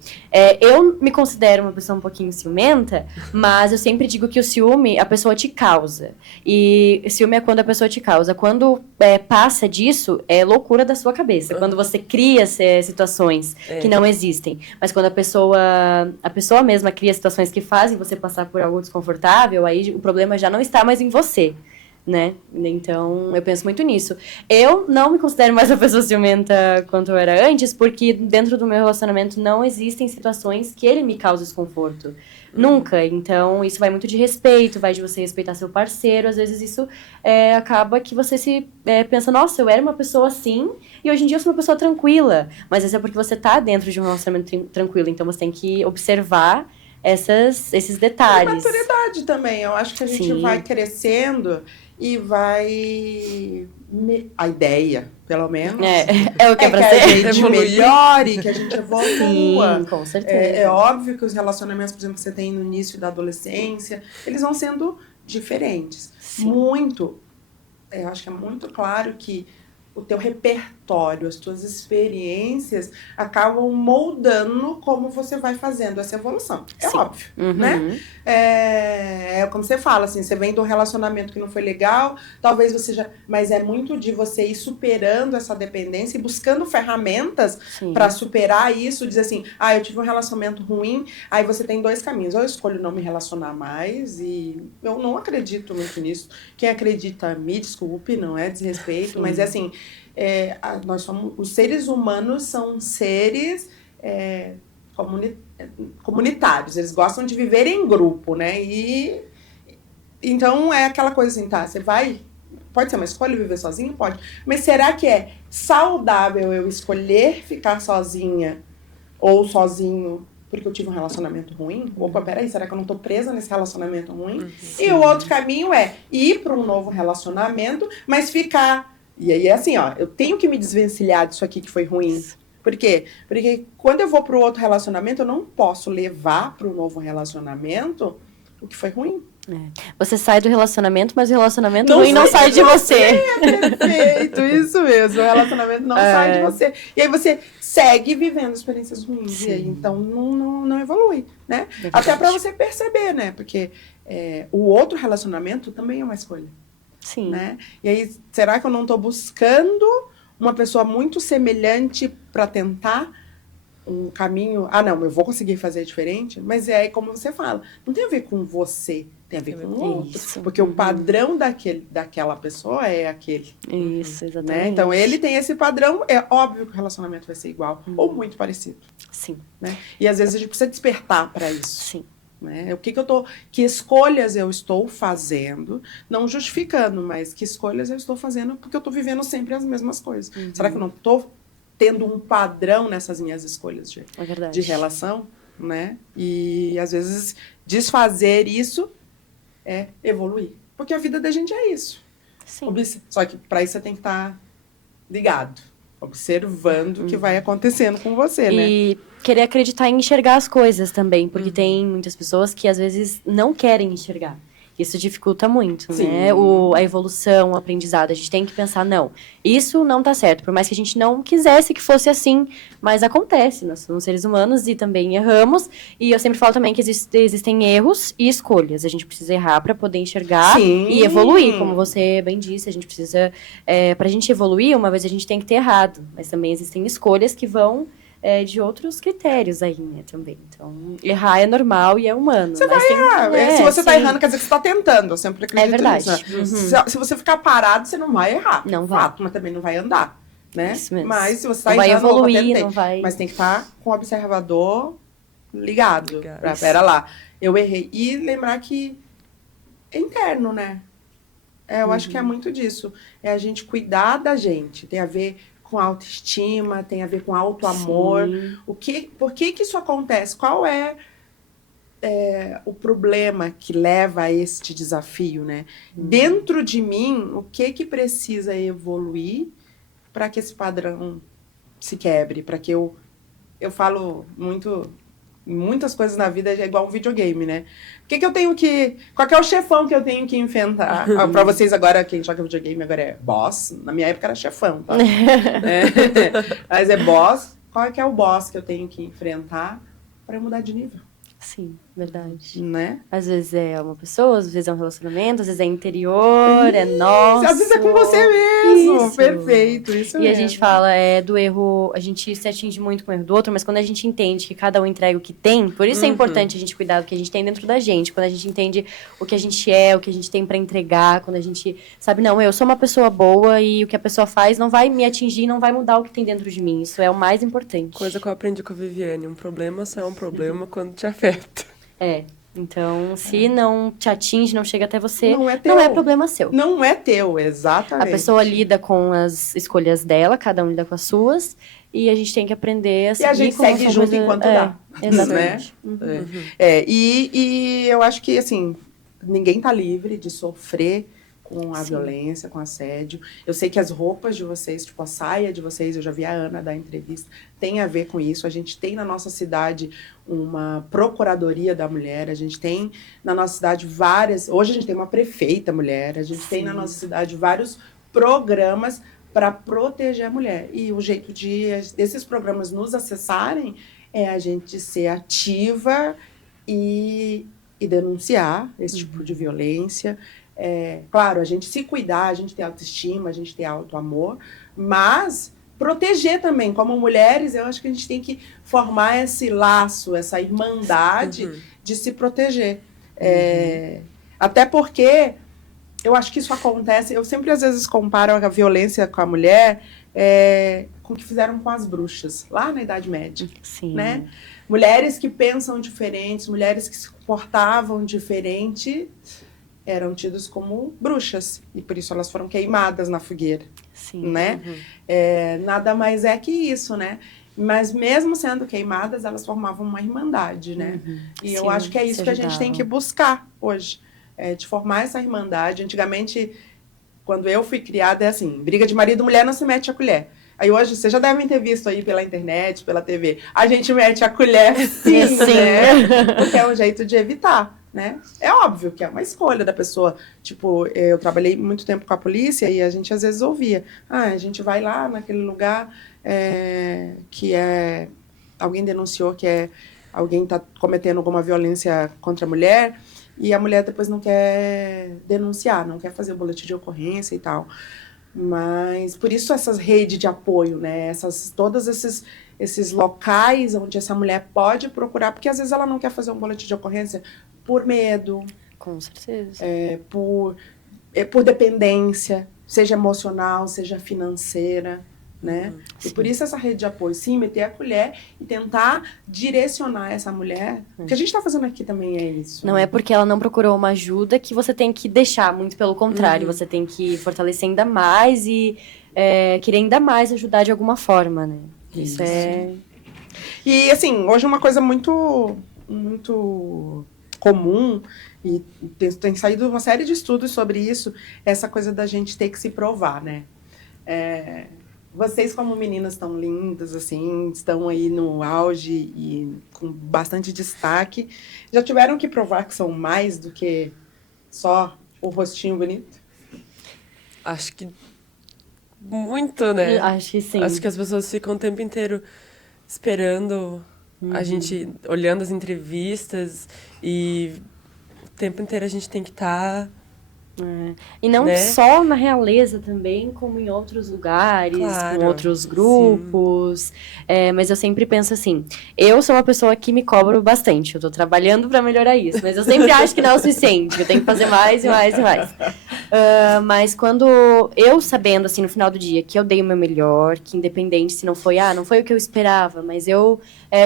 Eu me considero uma pessoa um pouquinho ciumenta, mas eu sempre digo que o ciúme, a pessoa te causa. E ciúme é quando a pessoa te causa. Quando passa disso, é loucura da sua cabeça. Quando você cria situações que não existem. Mas quando a pessoa mesma cria situações que fazem você passar por algo desconfortável, aí o problema já não está mais em você, né? Então, eu penso muito nisso. Eu não me considero mais uma pessoa ciumenta quanto eu era antes, porque dentro do meu relacionamento não existem situações que ele me cause desconforto. Nunca. Então, isso vai muito de respeito, vai de você respeitar seu parceiro. Às vezes isso acaba que você pensa, nossa, eu era uma pessoa assim e hoje em dia eu sou uma pessoa tranquila. Mas isso é porque você tá dentro de um relacionamento tranquilo. Então, você tem que observar esses detalhes. E maturidade também. Eu acho que a gente vai crescendo e vai... A ideia, pelo menos. É o que é pra ser. Que a gente melhore, que a gente evolua. Sim, com certeza. É óbvio que os relacionamentos, por exemplo, que você tem no início da adolescência, eles vão sendo diferentes. Sim. Eu acho que é muito claro que o teu repertório, as tuas experiências acabam moldando como você vai fazendo essa evolução. É óbvio, né? Como você fala, assim, você vem de um relacionamento que não foi legal, talvez você já... Mas é muito de você ir superando essa dependência e buscando ferramentas para superar isso, dizer assim, eu tive um relacionamento ruim, aí você tem dois caminhos. Ou eu escolho não me relacionar mais, e eu não acredito muito nisso. Quem acredita, me desculpe, não é desrespeito, mas é assim... nós somos, os seres humanos são seres comunitários, eles gostam de viver em grupo, né? E então é aquela coisa assim, você vai, pode ser uma escolha viver sozinho? Pode, mas será que é saudável eu escolher ficar sozinha ou sozinho porque eu tive um relacionamento ruim? Opa, peraí, será que eu não tô presa nesse relacionamento ruim? E o outro caminho é ir para um novo relacionamento, mas ficar... E aí é assim, eu tenho que me desvencilhar disso aqui que foi ruim. Por quê? Porque quando eu vou pro outro relacionamento, eu não posso levar pro novo relacionamento o que foi ruim. Você sai do relacionamento, mas o relacionamento ruim não sai de você. Perfeito, isso mesmo. O relacionamento não sai de você. E aí você segue vivendo experiências ruins. E aí, então, não evolui, né? Até pra você perceber, né? Porque o outro relacionamento também é uma escolha. Sim. Né? E aí, será que eu não estou buscando uma pessoa muito semelhante para tentar um caminho? Não, eu vou conseguir fazer diferente? Mas como você fala, não tem a ver com você, tem a ver com o outro. Porque o padrão daquela pessoa é aquele. Isso, exatamente. Né? Então, ele tem esse padrão, é óbvio que o relacionamento vai ser igual, ou muito parecido. Sim. Né? E às vezes a gente precisa despertar para isso. Sim. Né? Que escolhas eu estou fazendo, não justificando, mas que escolhas eu estou fazendo porque eu estou vivendo sempre as mesmas coisas. Será que eu não estou tendo um padrão nessas minhas escolhas de relação? Né? E às vezes desfazer isso é evoluir. Porque a vida da gente é isso. Sim. Só que para isso você tem que estar ligado, observando o que vai acontecendo com você, né? E querer acreditar em enxergar as coisas também, porque tem muitas pessoas que às vezes não querem enxergar. Isso dificulta muito, né? A evolução, o aprendizado. A gente tem que pensar, não, isso não tá certo. Por mais que a gente não quisesse que fosse assim, mas acontece. Nós somos seres humanos e também erramos. E eu sempre falo também que existem erros e escolhas. A gente precisa errar para poder enxergar e evoluir. Como você bem disse, a gente precisa... pra gente evoluir, uma vez a gente tem que ter errado. Mas também existem escolhas que vão... de outros critérios aí, né, também. Então, errar é normal e é humano. Você vai errar. Se você tá errando, quer dizer que você tá tentando. Eu sempre acredito verdade. Nisso, né? Se você ficar parado, você não vai errar. Não vai. Fato, mas também não vai andar, né? Isso mesmo. Mas se você tá não vai errando, evoluir, não vai... Mas tem que estar com o observador ligado. Pera lá. Eu errei. E lembrar que é interno, né? Eu acho que é muito disso. É a gente cuidar da gente. Tem a ver com autoestima, tem a ver com autoamor. Por que isso acontece? Qual é o problema que leva a este desafio, né? Dentro de mim, o que precisa evoluir para que esse padrão se quebre? Para que eu falo muitas coisas na vida é igual um videogame, né? Qual que é o chefão que eu tenho que enfrentar? Pra vocês agora, quem joga videogame agora é boss. Na minha época era chefão, tá? Mas é boss. Qual é que é o boss que eu tenho que enfrentar para eu mudar de nível? Sim, verdade. Né? Às vezes é uma pessoa, às vezes é um relacionamento, às vezes é interior, é nosso. Às vezes é com você mesmo. Isso. Perfeito, isso mesmo. E a gente fala do erro, a gente se atinge muito com o erro do outro, mas quando a gente entende que cada um entrega o que tem, por isso é importante a gente cuidar do que a gente tem dentro da gente. Quando a gente entende o que a gente é, o que a gente tem pra entregar, quando a gente sabe, não, eu sou uma pessoa boa e o que a pessoa faz não vai me atingir, não vai mudar o que tem dentro de mim. Isso é o mais importante. Coisa que eu aprendi com a Viviane, um problema só é um problema quando te afeta. Então, se não te atinge, não chega até você, não é teu. Não é problema seu. Não é teu, exatamente. A pessoa lida com as escolhas dela, cada um lida com as suas, e a gente tem que aprender a seguir. E a gente segue junto enquanto dá. Exatamente. Né? E eu acho que, assim, ninguém tá livre de sofrer com a violência, com assédio. Eu sei que as roupas de vocês, tipo a saia de vocês, eu já vi a Ana dar entrevista, tem a ver com isso. A gente tem na nossa cidade uma procuradoria da mulher, a gente tem na nossa cidade hoje a gente tem uma prefeita mulher, a gente tem na nossa cidade vários programas para proteger a mulher. E o jeito desses programas nos acessarem é a gente ser ativa e denunciar esse tipo de violência. Claro, a gente se cuidar, a gente ter autoestima, a gente ter autoamor, mas proteger também. Como mulheres, eu acho que a gente tem que formar esse laço, essa irmandade de se proteger. Até porque eu acho que isso acontece, eu sempre às vezes comparo a violência com a mulher com o que fizeram com as bruxas, lá na Idade Média. Sim. Né? Mulheres que pensam diferentes, mulheres que se comportavam diferente, eram tidas como bruxas, e por isso elas foram queimadas na fogueira. Sim. Né? Nada mais é que isso, né? Mas mesmo sendo queimadas, elas formavam uma irmandade, né? E eu acho que é isso que a gente tem que buscar hoje, de formar essa irmandade. Antigamente, quando eu fui criada, é assim, briga de marido e mulher não se mete a colher. Aí hoje, vocês já devem ter visto aí pela internet, pela TV, a gente mete a colher sim, né? Porque é um jeito de evitar. Né? É óbvio que é uma escolha da pessoa. Tipo, eu trabalhei muito tempo com a polícia e a gente às vezes ouvia. A gente vai lá naquele lugar que alguém denunciou que alguém está cometendo alguma violência contra a mulher e a mulher depois não quer denunciar, não quer fazer o boletim de ocorrência e tal. Mas por isso essas redes de apoio, né? Todos esses locais onde essa mulher pode procurar, porque às vezes ela não quer fazer um boletim de ocorrência por medo. Com certeza. Por dependência, seja emocional, seja financeira, né? E por isso essa rede de apoio, sim, meter a colher e tentar direcionar essa mulher. O que a gente está fazendo aqui também é isso. Não é porque ela não procurou uma ajuda que você tem que deixar, muito pelo contrário. Você tem que fortalecer ainda mais e querer ainda mais ajudar de alguma forma, né? Isso é... E, assim, hoje uma coisa muito, muito comum, e tem saído uma série de estudos sobre isso, essa coisa da gente ter que se provar, né? Vocês, como meninas tão lindas, assim, estão aí no auge e com bastante destaque, já tiveram que provar que são mais do que só o rostinho bonito? Acho que muito, né? Acho que sim. Acho que as pessoas ficam o tempo inteiro esperando a gente, olhando as entrevistas, e o tempo inteiro a gente tem que estar... E não né? só na realeza também, como em outros lugares, Claro, com outros grupos. Mas eu sempre penso assim, eu sou uma pessoa que me cobro bastante, eu tô trabalhando para melhorar isso, mas eu sempre acho que não é o suficiente, que eu tenho que fazer mais e mais e mais. Mas quando eu sabendo, assim, no final do dia, que eu dei o meu melhor, que independente se não foi o que eu esperava, mas eu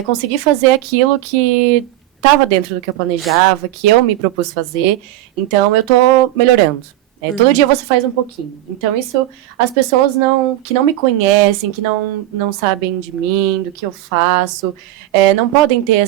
consegui fazer aquilo que estava dentro do que eu planejava, que eu me propus fazer, então eu tô melhorando. Todo dia você faz um pouquinho. Então, isso, as pessoas que não me conhecem, que não sabem de mim, do que eu faço, não podem ter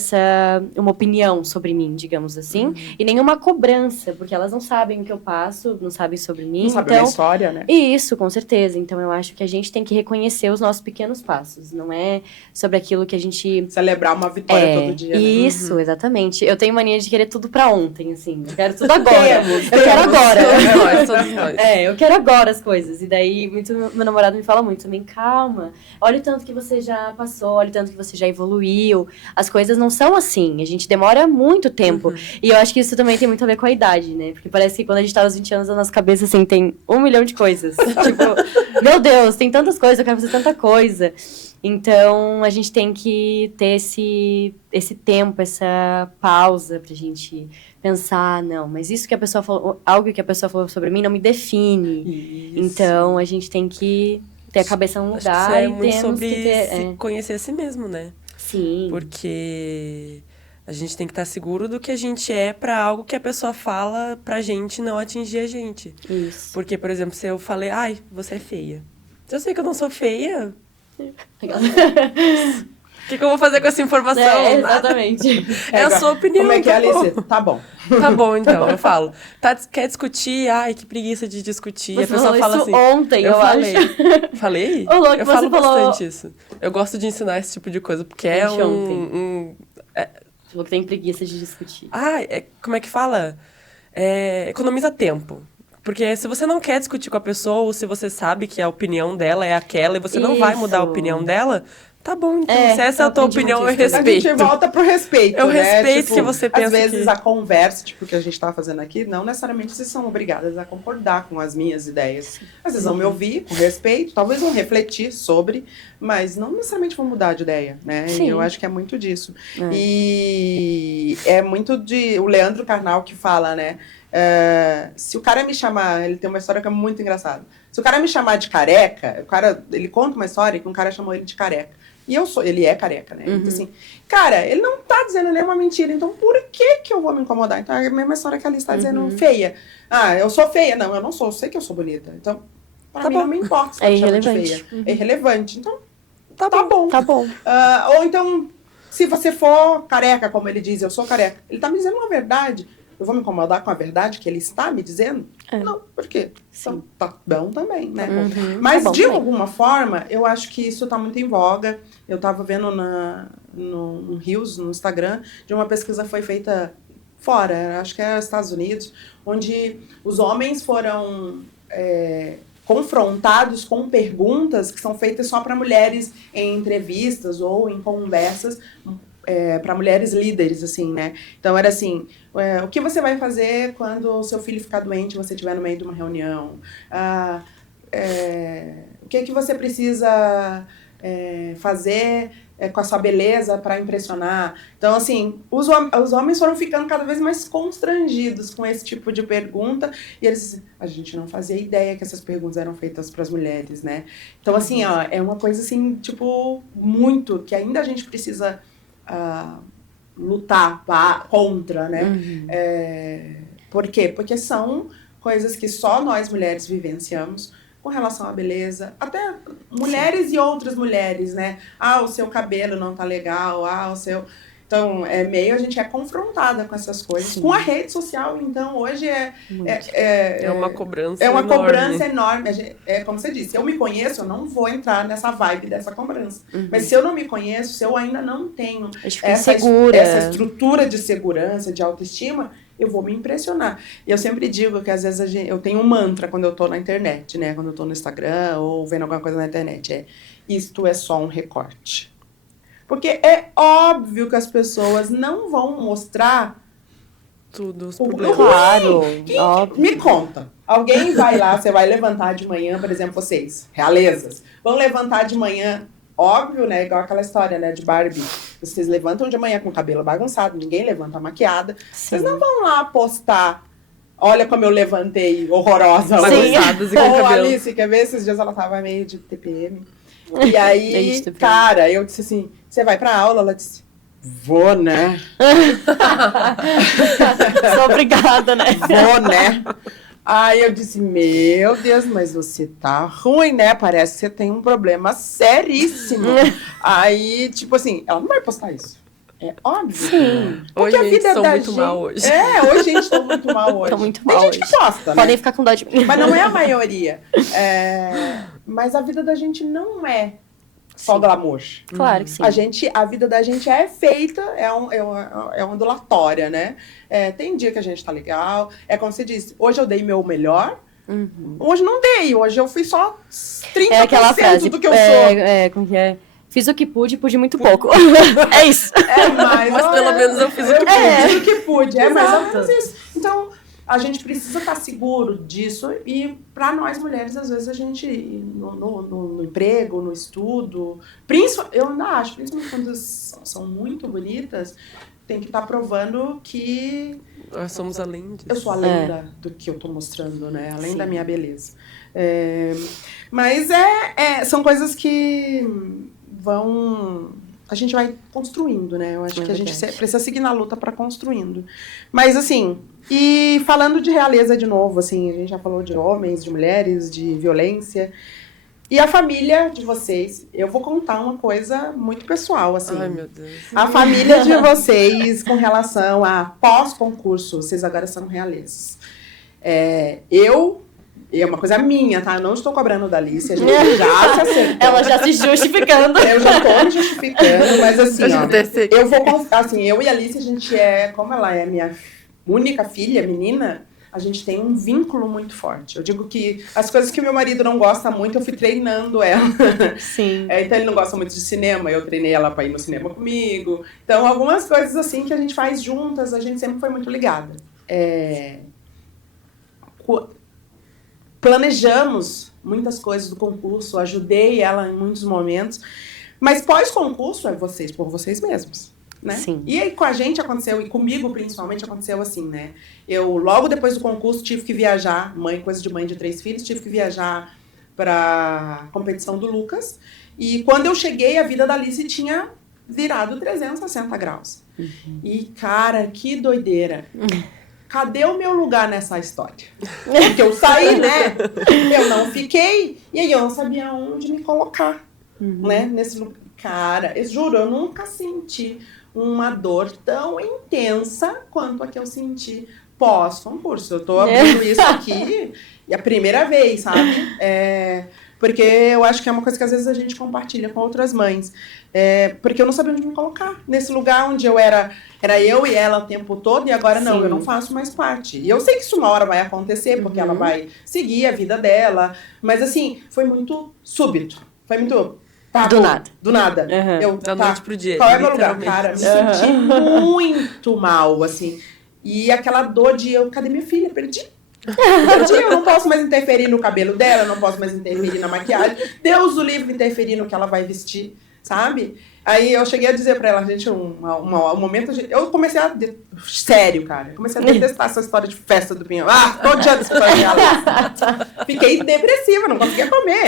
uma opinião sobre mim, digamos assim, e nenhuma cobrança, porque elas não sabem o que eu passo, não sabem sobre mim. Não sabem a minha história, né? Isso, com certeza. Então, eu acho que a gente tem que reconhecer os nossos pequenos passos. Não é sobre aquilo que a gente... Celebrar uma vitória todo dia, né? Isso, exatamente. Eu tenho mania de querer tudo pra ontem, assim. Eu quero tudo agora. Temos. Eu quero agora. Todos nós. Eu quero agora as coisas. E daí, meu namorado me fala muito também, calma, olha o tanto que você já passou, olha o tanto que você já evoluiu. As coisas não são assim, a gente demora muito tempo. E eu acho que isso também tem muito a ver com a idade, né? Porque parece que quando a gente tá aos 20 anos, a nossa cabeça, assim, tem 1 milhão de coisas. Tipo, meu Deus, tem tantas coisas, eu quero fazer tanta coisa. Então, a gente tem que ter esse tempo, essa pausa pra gente pensar, não, mas isso que a pessoa falou, algo que a pessoa falou sobre mim não me define. Isso. Então, a gente tem que ter a cabeça no Acho que lugar isso é e muito temos sobre que ter... se conhecer a si mesmo, né? Sim. Porque a gente tem que estar seguro do que a gente é pra algo que a pessoa fala pra gente não atingir a gente. Isso. Porque, por exemplo, se eu falei, ai, você é feia. Se eu sei que eu não sou feia, o que eu vou fazer com essa informação? Exatamente. É a sua opinião. Como é que é, tá bom. Alice? Tá bom. Tá bom, então, eu falo. Quer discutir? Ai, que preguiça de discutir. Você a pessoa falou fala isso assim. ontem, eu falei. acho. Falei? Ô, louco, eu você falo falou- bastante isso. Eu gosto de ensinar esse tipo de coisa, porque é Ontem. Falou que tem preguiça de discutir. como é que fala? Economiza tempo. Porque se você não quer discutir com a pessoa, ou se você sabe que a opinião dela é aquela e você não vai mudar a Isso. opinião dela, tá bom, então. Se essa é eu a tua aprendi opinião, eu muito isso. A respeito. gente volta pro respeito, Eu né? respeito que você pensa às vezes que- a conversa, tipo, que a gente tá fazendo aqui, não necessariamente vocês são obrigadas a concordar com as minhas ideias. Às vezes vão me ouvir com respeito, talvez vão refletir sobre, mas não necessariamente vão mudar de ideia, né? Sim. E eu acho que é muito disso. E é muito o Leandro Carnal que fala, né? Se o cara me chamar, ele tem uma história que é muito engraçada. Se o cara me chamar de careca, ele conta uma história que um cara chamou ele de careca. E ele é careca, né? Então, assim, cara, ele não tá dizendo nenhuma mentira, então por que eu vou me incomodar? Então é a mesma história que a Alice tá dizendo, feia. Eu sou feia. Não, eu não sou, eu sei que eu sou bonita. Então, pra mim não me importa se É me chama de irrelevante. feia. É irrelevante. Então, Tá bom. Tá bom. ou então, se você for careca, como ele diz, eu sou careca, ele tá me dizendo uma verdade. Eu vou me incomodar com a verdade que ele está me dizendo? Não, por quê? Então, tá bom também, né? Mas, Tá bom de também. alguma forma, eu acho que isso tá muito em voga. Eu tava vendo no Reels, no Instagram, de uma pesquisa que foi feita fora, acho que era nos Estados Unidos, onde os homens foram confrontados com perguntas que são feitas só para mulheres em entrevistas ou em conversas para mulheres líderes, assim, né? Então era assim, o que você vai fazer quando o seu filho ficar doente e você estiver no meio de uma reunião? O que é que você precisa fazer com a sua beleza para impressionar. Então, assim, os homens foram ficando cada vez mais constrangidos com esse tipo de pergunta. E eles, a gente não fazia ideia que essas perguntas eram feitas para as mulheres, né? Então, assim, ó, é uma coisa, assim, tipo, muito, que ainda a gente precisa lutar contra, né? Por quê? Porque são coisas que só nós mulheres vivenciamos, com relação à beleza, até mulheres e outras mulheres, né? O seu cabelo não tá legal, o seu... Então, a gente é confrontada com essas coisas. Sim. Com a rede social, então, hoje é uma cobrança enorme. Cobrança enorme. Como você disse, eu me conheço, eu não vou entrar nessa vibe dessa cobrança. Mas se eu não me conheço, se eu ainda não tenho essa estrutura de segurança, de autoestima, eu vou me impressionar. E eu sempre digo que, às vezes, eu tenho um mantra quando eu tô na internet, né? Quando eu tô no Instagram ou vendo alguma coisa na internet. Isto é só um recorte. Porque é óbvio que as pessoas não vão mostrar tudo, os problemas. Claro, óbvio. Me conta. Alguém vai lá, você vai levantar de manhã, por exemplo, vocês, realezas, vão levantar de manhã, óbvio, né? Igual aquela história, né, de Barbie. Vocês levantam de manhã com o cabelo bagunçado, ninguém levanta maquiada. Sim. Vocês não vão lá postar, olha como eu levantei, horrorosa. Bagunçadas e com cabelo. cabelo. Alice, quer ver? Esses dias ela tava meio de TPM. E aí, cara, eu disse assim, você vai pra aula? Ela disse, vou, né? Sou obrigada, né? Vou, né? Aí eu disse, meu Deus, mas você tá ruim, né? Parece que você tem um problema seríssimo. Aí, tipo assim, ela não vai postar isso. É óbvio. Sim. Porque hoje, a vida estou muito mal hoje. Hoje, gente, estou muito mal hoje. Tô muito mal tem gente que posta, né? Podem ficar com dó de mim. Mas não é a maioria. Mas a vida da gente não é só glamour. Claro que sim. A vida da gente é feita, é ondulatória, né? Tem dia que a gente tá legal. É como você disse, hoje eu dei meu melhor. Hoje não dei, hoje eu fui só 30% aquela frase, do que eu sou. Como que é? Fiz o que pude muito pouco. É isso. Mas pelo menos eu fiz o que pude. Fiz o que pude, mais ou menos isso. Então, a gente precisa estar seguro disso e para nós mulheres, às vezes, a gente, no emprego, no estudo, eu ainda acho, principalmente quando são muito bonitas, tem que estar provando que... Nós somos além disso. Eu sou além do que eu tô mostrando, né? Além da minha beleza. Mas são coisas que a gente vai construindo, né? Eu acho que a gente precisa seguir na luta para construindo. Mas, assim, e falando de realeza de novo, assim, a gente já falou de homens, de mulheres, de violência. E a família de vocês, eu vou contar uma coisa muito pessoal, assim. Ai, meu Deus. A família de vocês com relação a pós-concurso, vocês agora são realezas. É uma coisa minha, tá? Eu não estou cobrando da Alice, a gente já se acertou. Ela já se justificando. Eu já tô me justificando, mas assim, eu e a Alice, a gente como ela é minha única filha, menina, a gente tem um vínculo muito forte. Eu digo que as coisas que o meu marido não gosta muito, eu fui treinando ela. Sim. Então ele não gosta muito de cinema, eu treinei ela para ir no cinema comigo. Então algumas coisas assim que a gente faz juntas, a gente sempre foi muito ligada. Planejamos muitas coisas do concurso, ajudei ela em muitos momentos, mas pós-concurso vocês por vocês mesmos, né? Sim. E aí com a gente aconteceu, e comigo principalmente aconteceu assim, né? Eu logo depois do concurso tive que viajar, coisa de mãe de 3 filhos, tive que viajar para competição do Lucas, e quando eu cheguei a vida da Alice tinha virado 360 graus. E cara, que doideira. Cadê o meu lugar nessa história? Porque eu saí, né? Eu não fiquei. E aí eu não sabia onde me colocar, né? Nesse lugar. Cara, eu juro, eu nunca senti uma dor tão intensa quanto a que eu senti pós-concurso. Eu tô abrindo isso aqui e a primeira vez, sabe? Porque eu acho que é uma coisa que às vezes a gente compartilha com outras mães. Porque eu não sabia onde me colocar. Nesse lugar onde eu era eu e ela o tempo todo, e agora não, eu não faço mais parte. E eu sei que isso uma hora vai acontecer, porque ela vai seguir a vida dela. Mas assim, foi muito súbito. Foi muito... Do nada. Da noite pro dia. Qual é o meu lugar? Cara, me senti muito mal, assim. E aquela dor de cadê minha filha? Perdi. Eu não posso mais interferir no cabelo dela, não posso mais interferir na maquiagem. Deus o livre interferir no que ela vai vestir, sabe? Aí eu cheguei a dizer pra ela, gente, um momento... Eu comecei a... Sério, cara. Comecei a detestar essa história de festa do Pinhão. Todo dia dessa história dela. Fiquei depressiva, não conseguia comer.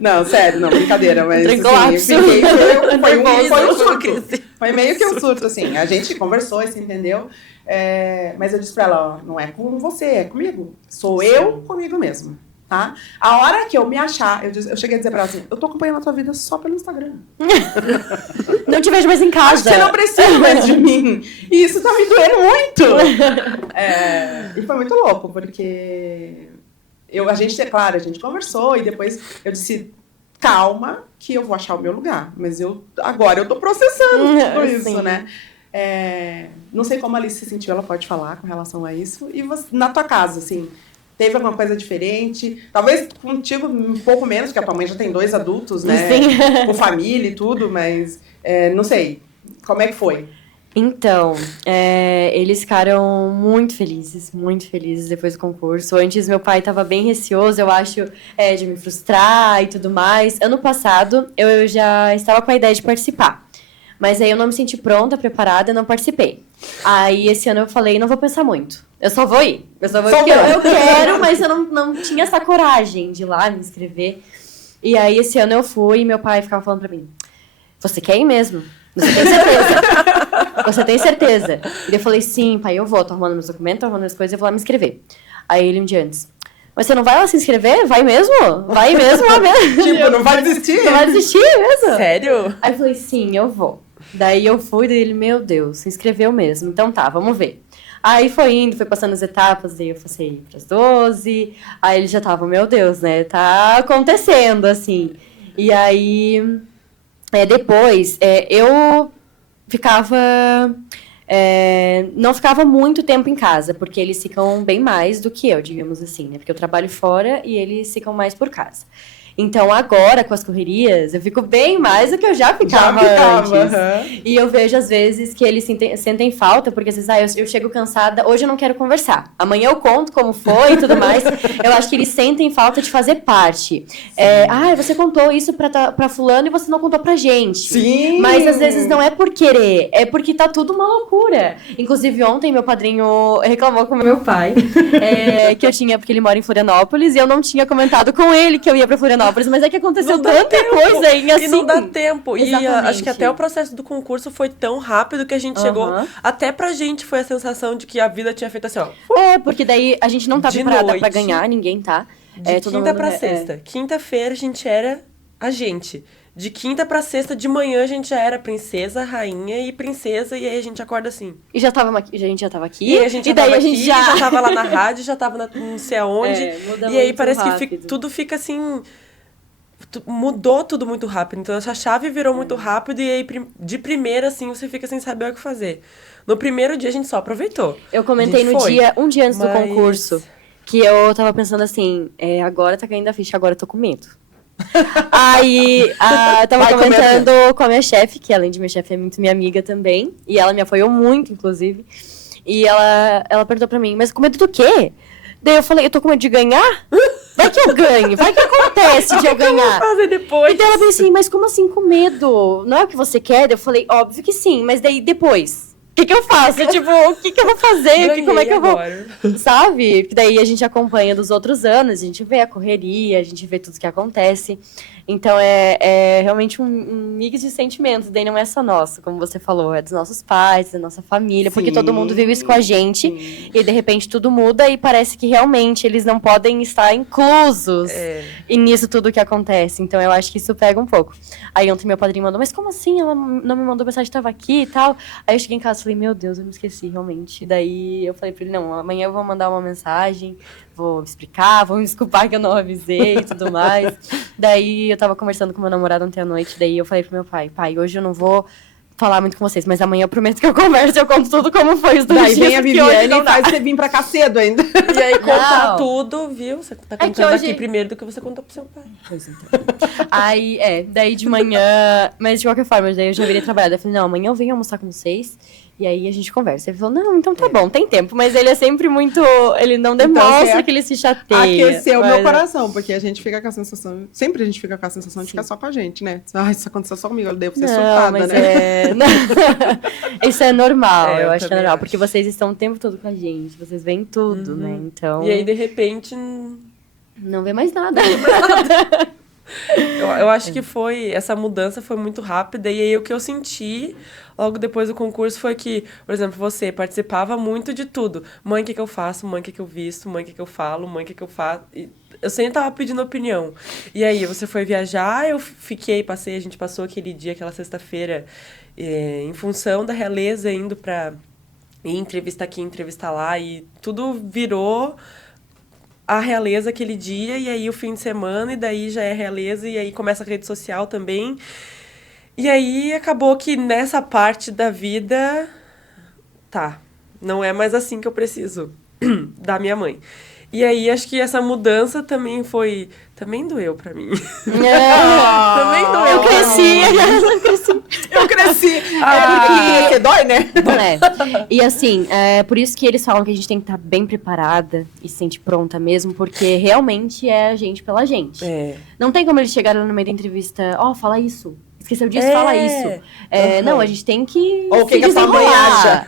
Não, sério, não, brincadeira. Mas assim, eu fiquei... Foi um surto. Foi meio que um surto, assim. A gente conversou, você entendeu? Mas eu disse pra ela, ó, não é com você, é comigo. Sou eu comigo mesmo. Tá? A hora que eu me achar, eu cheguei a dizer pra ela assim, eu tô acompanhando a tua vida só pelo Instagram. Não te vejo mais em casa. Você não precisa mais de mim. E isso tá me doendo muito. E foi muito louco, porque a gente conversou e depois eu disse, calma, que eu vou achar o meu lugar. Mas agora eu tô processando tudo isso, né? Não sei como a Alice se sentiu, ela pode falar com relação a isso. E você, na tua casa, assim... Teve alguma coisa diferente? Talvez contigo um pouco menos, porque a tua mãe já tem 2 adultos, né? Sim. Com família e tudo, mas não sei. Como é que foi? Então, eles ficaram muito felizes depois do concurso. Antes, meu pai estava bem receoso, eu acho, de me frustrar e tudo mais. Ano passado, eu já estava com a ideia de participar. Mas aí eu não me senti pronta, preparada, e não participei. Aí esse ano eu falei, não vou pensar muito. Eu só vou ir. Porque eu quero, mas eu não tinha essa coragem de ir lá me inscrever. E aí esse ano eu fui e meu pai ficava falando pra mim, você quer ir mesmo? Você tem certeza? Você tem certeza? E eu falei, sim, pai, eu vou. Tô arrumando meus documentos, tô arrumando as coisas, eu vou lá me inscrever. Aí ele um dia antes, mas você não vai lá se inscrever? Vai mesmo? Vai mesmo lá mesmo? Tipo, não vai desistir? Não vai desistir mesmo? Sério? Aí eu falei, sim, eu vou. Daí eu fui, daí ele, meu Deus, se inscreveu mesmo. Então tá, vamos ver. Aí foi passando as etapas, daí eu passei pras 12. Aí eles já estavam, meu Deus, né? Tá acontecendo, assim. E aí, depois, eu ficava... não ficava muito tempo em casa, porque eles ficam bem mais do que eu, digamos assim, né? Porque eu trabalho fora e eles ficam mais por casa. Então, agora, com as correrias, eu fico bem mais do que eu já ficava antes. Uhum. E eu vejo, às vezes, que eles sentem falta, porque às vezes, eu chego cansada, hoje eu não quero conversar. Amanhã eu conto como foi e tudo mais. Eu acho que eles sentem falta de fazer parte. Você contou isso pra fulano e você não contou pra gente. Sim! Mas, às vezes, não é por querer, é porque tá tudo uma loucura. Inclusive, ontem, meu padrinho reclamou com o meu pai, que eu tinha, porque ele mora em Florianópolis, e eu não tinha comentado com ele que eu ia pra Florianópolis. Mas é que aconteceu tanta coisa e assim... E não dá tempo. Exatamente. E acho que até o processo do concurso foi tão rápido que a gente chegou... Até pra gente foi a sensação de que a vida tinha feito assim, ó... porque daí a gente não tá preparada pra ganhar, ninguém tá. De quinta pra sexta. Quinta-feira a gente era a gente. De quinta pra sexta, de manhã, a gente já era princesa, rainha e princesa, e aí a gente acorda assim. E a gente já tava aqui. E aí a gente já tava aqui, já tava lá na rádio, já tava não sei aonde. E aí parece que tudo fica assim... Mudou tudo muito rápido, então essa chave virou muito rápido e aí de primeira, assim, você fica sem saber o que fazer. No primeiro dia a gente só aproveitou. Eu comentei um dia antes do concurso, que eu tava pensando assim, agora tá caindo a ficha, agora eu tô com medo. Aí, eu tava comentando com a minha chefe, que além de minha chefe é muito minha amiga também, e ela me apoiou muito, inclusive, e ela perguntou pra mim, mas com medo do quê? Daí eu falei, eu tô com medo de ganhar? Vai que eu ganhe, vai que acontece de eu ganhar. Fazer depois. E daí ela disse assim, mas como assim com medo? Não é o que você quer? Daí eu falei, óbvio que sim, mas daí depois... O que eu faço? Tipo, o que eu vou fazer? Como é que eu vou... Sabe? Daí a gente acompanha dos outros anos, a gente vê a correria, a gente vê tudo que acontece. Então, é realmente um mix de sentimentos. Daí não é só nosso, como você falou. É dos nossos pais, da nossa família. Sim, porque todo mundo vive isso com a gente. Sim. E, de repente, tudo muda e parece que, realmente, eles não podem estar inclusos nisso tudo que acontece. Então, eu acho que isso pega um pouco. Aí, ontem, meu padrinho mandou, mas como assim? Ela não me mandou mensagem, estava aqui e tal. Aí, eu cheguei em casa e falei, meu Deus, eu me esqueci, realmente. Daí, eu falei pra ele, não, amanhã eu vou mandar uma mensagem, vou explicar, vou me desculpar que eu não avisei e tudo mais. Daí, eu tava conversando com meu namorado ontem à noite, daí eu falei pro meu pai, hoje eu não vou falar muito com vocês, mas amanhã eu prometo que eu converso e eu conto tudo como foi os 2 dias. Daí vem a Viviane e faz você vir pra cá cedo ainda. E aí contar tudo, viu? Você tá contando aqui primeiro do que você contou pro seu pai. Pois então. Aí, daí de manhã, mas de qualquer forma, daí eu já virei trabalhar. Daí eu falei, não, amanhã eu venho almoçar com vocês E aí a gente conversa. Ele falou, não, então tá bom, tem tempo. Mas ele é sempre muito... Ele não demonstra que ele se chateia. Aqueceu o meu coração, porque a gente fica com a sensação... Sempre a gente fica com a sensação de ficar só com a gente, né? Ah, isso aconteceu só comigo, eu devo ser surtada, mas né? Isso é normal, eu acho que é normal. acho. Porque vocês estão o tempo todo com a gente. Vocês veem tudo, né? Então... E aí, de repente... Não vê mais nada. Eu acho que essa mudança foi muito rápida, e aí o que eu senti logo depois do concurso foi que, por exemplo, você participava muito de tudo. Mãe, o que eu faço? Mãe, o que eu visto? Mãe, o que eu falo? Mãe, o que eu faço? E eu sempre tava pedindo opinião. E aí, você foi viajar, a gente passou aquele dia, aquela sexta-feira, em função da realeza, indo pra ir entrevista aqui, entrevista lá, e tudo virou a realeza aquele dia, e aí o fim de semana, e daí já é realeza, e aí começa a rede social também. E aí acabou que nessa parte da vida, não é mais assim que eu preciso da minha mãe. E aí acho que essa mudança também doeu pra mim. Também doeu. Eu cresci. Eu cresci. Porque dói, né? E assim, por isso que eles falam que a gente tem que estar bem preparada e se sentir pronta mesmo, porque realmente é a gente pela gente. Não tem como eles chegarem no meio da entrevista, fala isso. Esqueceu disso, fala isso. Não, a gente tem que ou o que a sua mãe acha.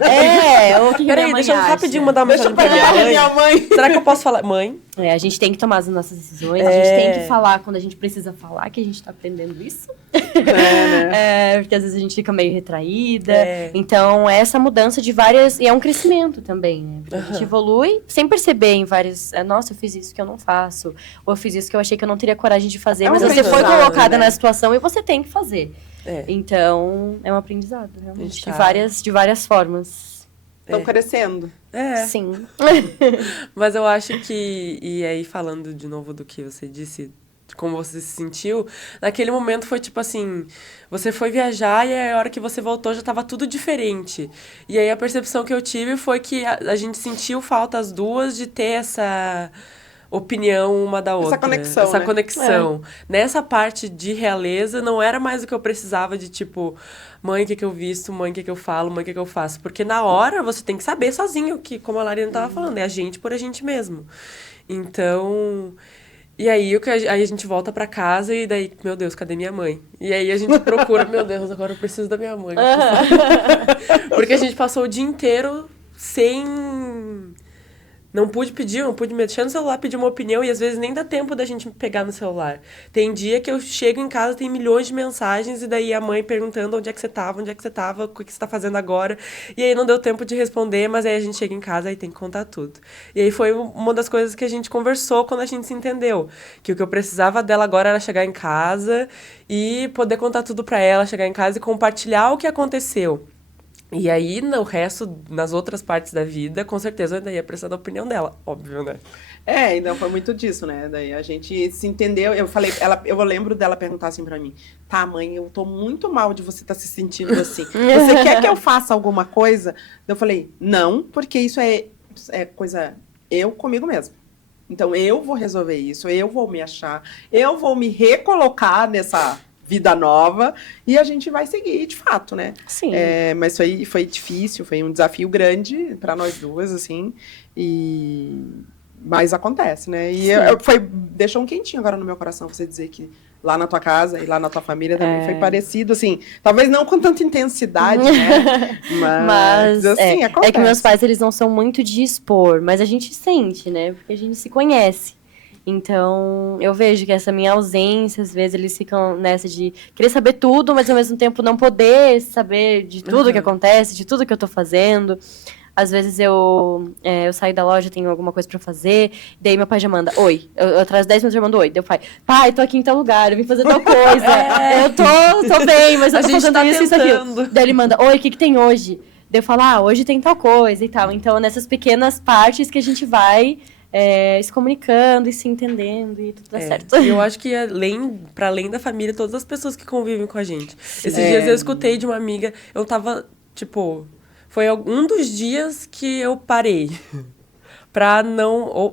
Ou o que a minha mãe deixa eu acha. rapidinho mandar uma mensagem pra minha mãe. Será que eu posso falar? Mãe? A gente tem que tomar as nossas decisões, a gente tem que falar quando a gente precisa falar, que a gente tá aprendendo isso. Porque às vezes a gente fica meio retraída. Então, é essa mudança de várias... E é um crescimento também, né? Porque a gente evolui sem perceber em várias... Nossa, eu fiz isso que eu não faço. Ou eu fiz isso que eu achei que eu não teria coragem de fazer. Mas você foi colocada na situação e você tem que fazer. Então, é um aprendizado, realmente. De várias formas. Estão crescendo. Sim. Mas eu acho que... E aí, falando de novo do que você disse... Como você se sentiu, naquele momento foi tipo assim, você foi viajar e a hora que você voltou já estava tudo diferente. E aí a percepção que eu tive foi que a gente sentiu falta as duas de ter essa opinião uma da outra. Essa conexão. Nessa parte de realeza, não era mais o que eu precisava de tipo, mãe, o que eu visto, mãe, o que eu falo, mãe, o que eu faço. Porque na hora você tem que saber sozinho, que como a Larina estava falando, é a gente por a gente mesmo. Então... E aí, aí a gente volta pra casa e daí, meu Deus, cadê minha mãe? E aí a gente procura, meu Deus, agora eu preciso da minha mãe. Porque a gente passou o dia inteiro sem... Não pude mexer no celular, pedir uma opinião, e às vezes nem dá tempo da gente pegar no celular. Tem dia que eu chego em casa, tem milhões de mensagens, e daí a mãe perguntando onde é que você tava, o que você tá fazendo agora. E aí não deu tempo de responder, mas aí a gente chega em casa e tem que contar tudo. E aí foi uma das coisas que a gente conversou quando a gente se entendeu. Que o que eu precisava dela agora era chegar em casa e poder contar tudo pra ela, chegar em casa e compartilhar o que aconteceu. E aí, no resto, nas outras partes da vida, com certeza eu ainda ia precisar da opinião dela, óbvio, né? Então foi muito disso, né? Daí a gente se entendeu. Eu lembro dela perguntar assim pra mim: tá, mãe, eu tô muito mal de você estar se sentindo assim. Você quer que eu faça alguma coisa? Eu falei: não, porque isso é coisa eu comigo mesmo. Então eu vou resolver isso, eu vou me achar, eu vou me recolocar nessa vida nova, e a gente vai seguir, de fato, né? Sim. Mas foi difícil, foi um desafio grande para nós duas, assim, mas acontece, né? E deixou um quentinho agora no meu coração você dizer que lá na tua casa e lá na tua família também foi parecido, assim, talvez não com tanta intensidade, né? Mas assim, acontece. É que meus pais, eles não são muito de expor, mas a gente sente, né? Porque a gente se conhece. Então, eu vejo que essa minha ausência, às vezes, eles ficam nessa de querer saber tudo, mas ao mesmo tempo não poder saber de tudo que acontece, de tudo que eu tô fazendo. Às vezes eu saio da loja, tenho alguma coisa pra fazer, daí meu pai já manda, oi. Eu atraso 10 minutos, já mando oi. Daí eu falo, pai, tô aqui em tal lugar, eu vim fazer tal coisa. Eu tô bem, mas eu tô fazendo isso e aquilo. Daí ele manda, oi, o que tem hoje? Daí eu falo, hoje tem tal coisa e tal. Então, nessas pequenas partes que a gente vai... se comunicando e se entendendo e tudo dá certo. E eu acho que para além da família, todas as pessoas que convivem com a gente. Esses dias eu escutei de uma amiga, eu tava, tipo... Foi um dos dias que eu parei pra não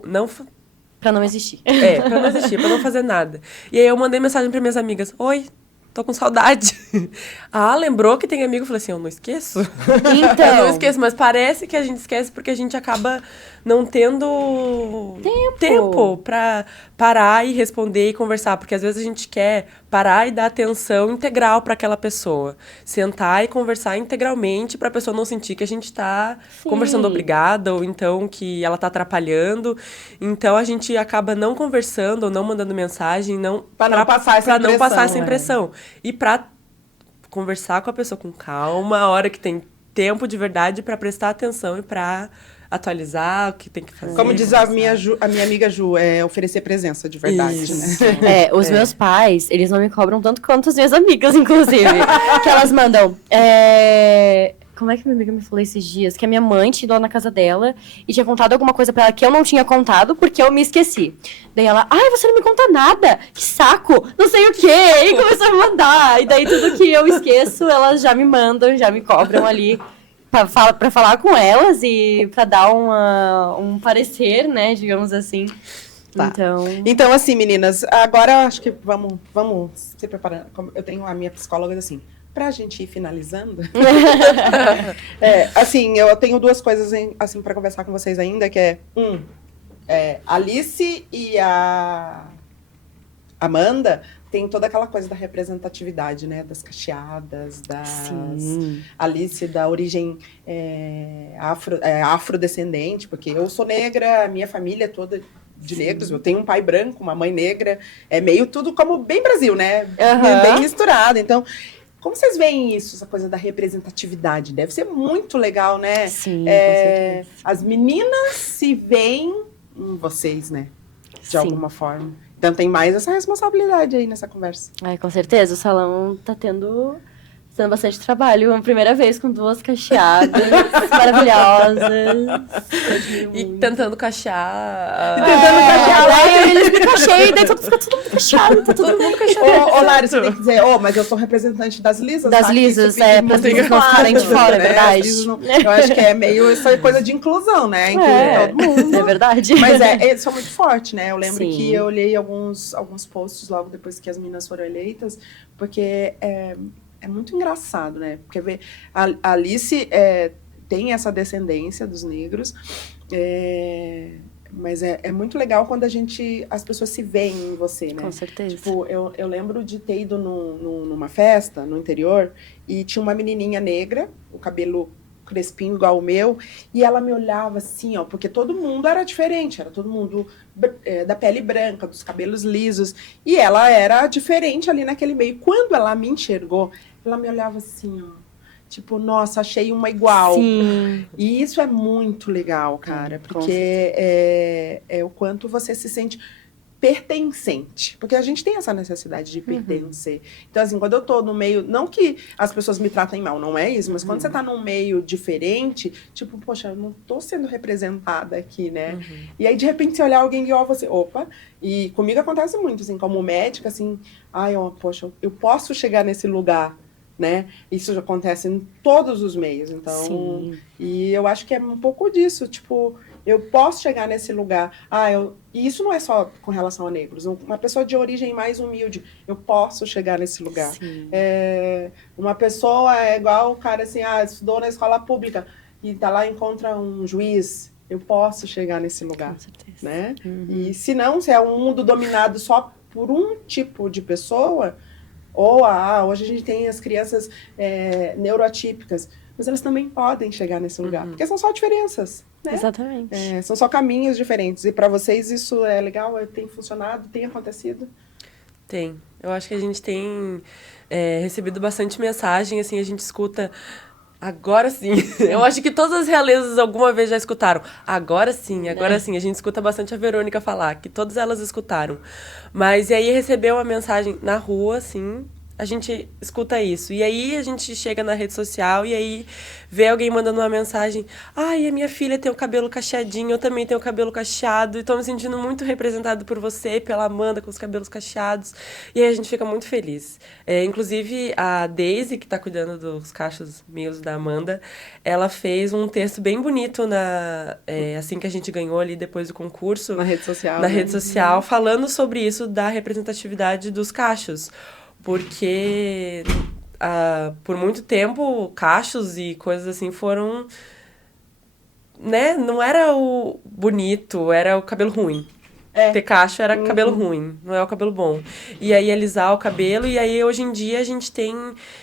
Pra não existir. Pra não existir, pra não fazer nada. E aí eu mandei mensagem pra minhas amigas, oi, tô com saudade. Ah, lembrou que tem amigo? Eu falei assim, eu não esqueço. Então. Eu não esqueço, mas parece que a gente esquece porque a gente acaba não tendo tempo pra parar e responder e conversar. Porque às vezes a gente quer parar e dar atenção integral para aquela pessoa. Sentar e conversar integralmente pra pessoa não sentir que a gente tá conversando obrigada ou então que ela tá atrapalhando. Então a gente acaba não conversando ou não mandando mensagem, Pra não passar essa impressão. E pra conversar com a pessoa com calma, a hora que tem tempo de verdade pra prestar atenção e pra atualizar o que tem que fazer. Como diz a minha amiga Ju, oferecer presença de verdade, Isso. né? Os meus pais, eles não me cobram tanto quanto as minhas amigas, inclusive. Que elas mandam. Como é que minha amiga me falou esses dias? Que a minha mãe tinha ido lá na casa dela e tinha contado alguma coisa pra ela que eu não tinha contado porque eu me esqueci. Daí ela, você não me conta nada, que saco, não sei o quê. E começou a me mandar. E daí tudo que eu esqueço, elas já me mandam, já me cobram ali pra falar com elas e pra dar um parecer, né, digamos assim. Tá. Então, assim, meninas, agora acho que vamos se preparando. Eu tenho a minha psicóloga assim. Pra gente ir finalizando, assim, eu tenho duas coisas assim para conversar com vocês ainda, que Alice e a Amanda tem toda aquela coisa da representatividade, né, das cacheadas, Alice da origem afrodescendente, porque eu sou negra, a minha família é toda de negros, eu tenho um pai branco, uma mãe negra, é meio tudo como bem Brasil, né, bem misturado, então... Como vocês veem isso, essa coisa da representatividade? Deve ser muito legal, né? Sim, com certeza. As meninas se veem em vocês, né? De alguma forma. Então tem mais essa responsabilidade aí nessa conversa. Com certeza. O salão tá tendo bastante trabalho. Uma primeira vez com 2 cacheadas maravilhosas. E tentando cachear. Daí eles me cacheiam, daí fica todo mundo cacheado. Tá todo mundo cacheado. Ô, Lari, você tem que dizer, mas eu sou representante das lisas. Das lisas, pra vocês não ficarem de fora, é verdade. Eu acho que é meio essa coisa de inclusão, né? Incluir todo mundo. É verdade. Mas eles são muito fortes, né? Eu lembro que eu olhei alguns posts logo depois que as meninas foram eleitas, porque é muito engraçado, né? Porque a Alice tem essa descendência dos negros, mas é muito legal quando as pessoas se veem em você, né? Com certeza. Tipo, eu lembro de ter ido numa festa no interior e tinha uma menininha negra, o cabelo crespinho igual o meu, e ela me olhava assim, porque todo mundo era diferente, era todo mundo da pele branca, dos cabelos lisos, e ela era diferente ali naquele meio. Quando ela me enxergou, ela me olhava assim, tipo, nossa, achei uma igual. Sim. E isso é muito legal, cara, porque é o quanto você se sente pertencente, porque a gente tem essa necessidade de pertencer. Então, assim, quando eu tô no meio, não que as pessoas me tratem mal, não é isso, mas quando você tá num meio diferente, tipo, poxa, eu não tô sendo representada aqui, né? E aí, de repente, você olhar alguém igual a você, e comigo acontece muito, assim, como médica, assim, poxa, eu posso chegar nesse lugar, né? Isso já acontece em todos os meios, então... E eu acho que é um pouco disso, tipo... Eu posso chegar nesse lugar. E isso não é só com relação a negros. Uma pessoa de origem mais humilde, eu posso chegar nesse lugar. Uma pessoa igual o cara assim, estudou na escola pública e tá lá e encontra um juiz, eu posso chegar nesse lugar. Com certeza. Né? E se é um mundo dominado só por um tipo de pessoa, hoje a gente tem as crianças neuroatípicas, mas elas também podem chegar nesse lugar, porque são só diferenças. Né? Exatamente. São só caminhos diferentes. E para vocês isso é legal? Tem funcionado? Tem acontecido? Tem. Eu acho que a gente tem recebido bastante mensagem, assim, a gente escuta... Agora sim. Eu acho que todas as realezas alguma vez já escutaram. Agora sim. A gente escuta bastante a Verônica falar, que todas elas escutaram. Mas e aí recebeu uma mensagem na rua, assim... A gente escuta isso. E aí a gente chega na rede social e aí vê alguém mandando uma mensagem. A minha filha tem o cabelo cacheadinho, eu também tenho o cabelo cacheado. E tô me sentindo muito representado por você e pela Amanda com os cabelos cacheados. E aí a gente fica muito feliz. Inclusive, a Daisy, que tá cuidando dos cachos meus da Amanda, ela fez um texto bem bonito assim que a gente ganhou ali depois do concurso. Na rede social. Na rede social, falando sobre isso da representatividade dos cachos. porque por muito tempo cachos e coisas assim foram, né, não era o bonito, era o cabelo ruim. Ter cacho era cabelo ruim, não é o cabelo bom. E aí alisar o cabelo, e aí hoje em dia a gente tem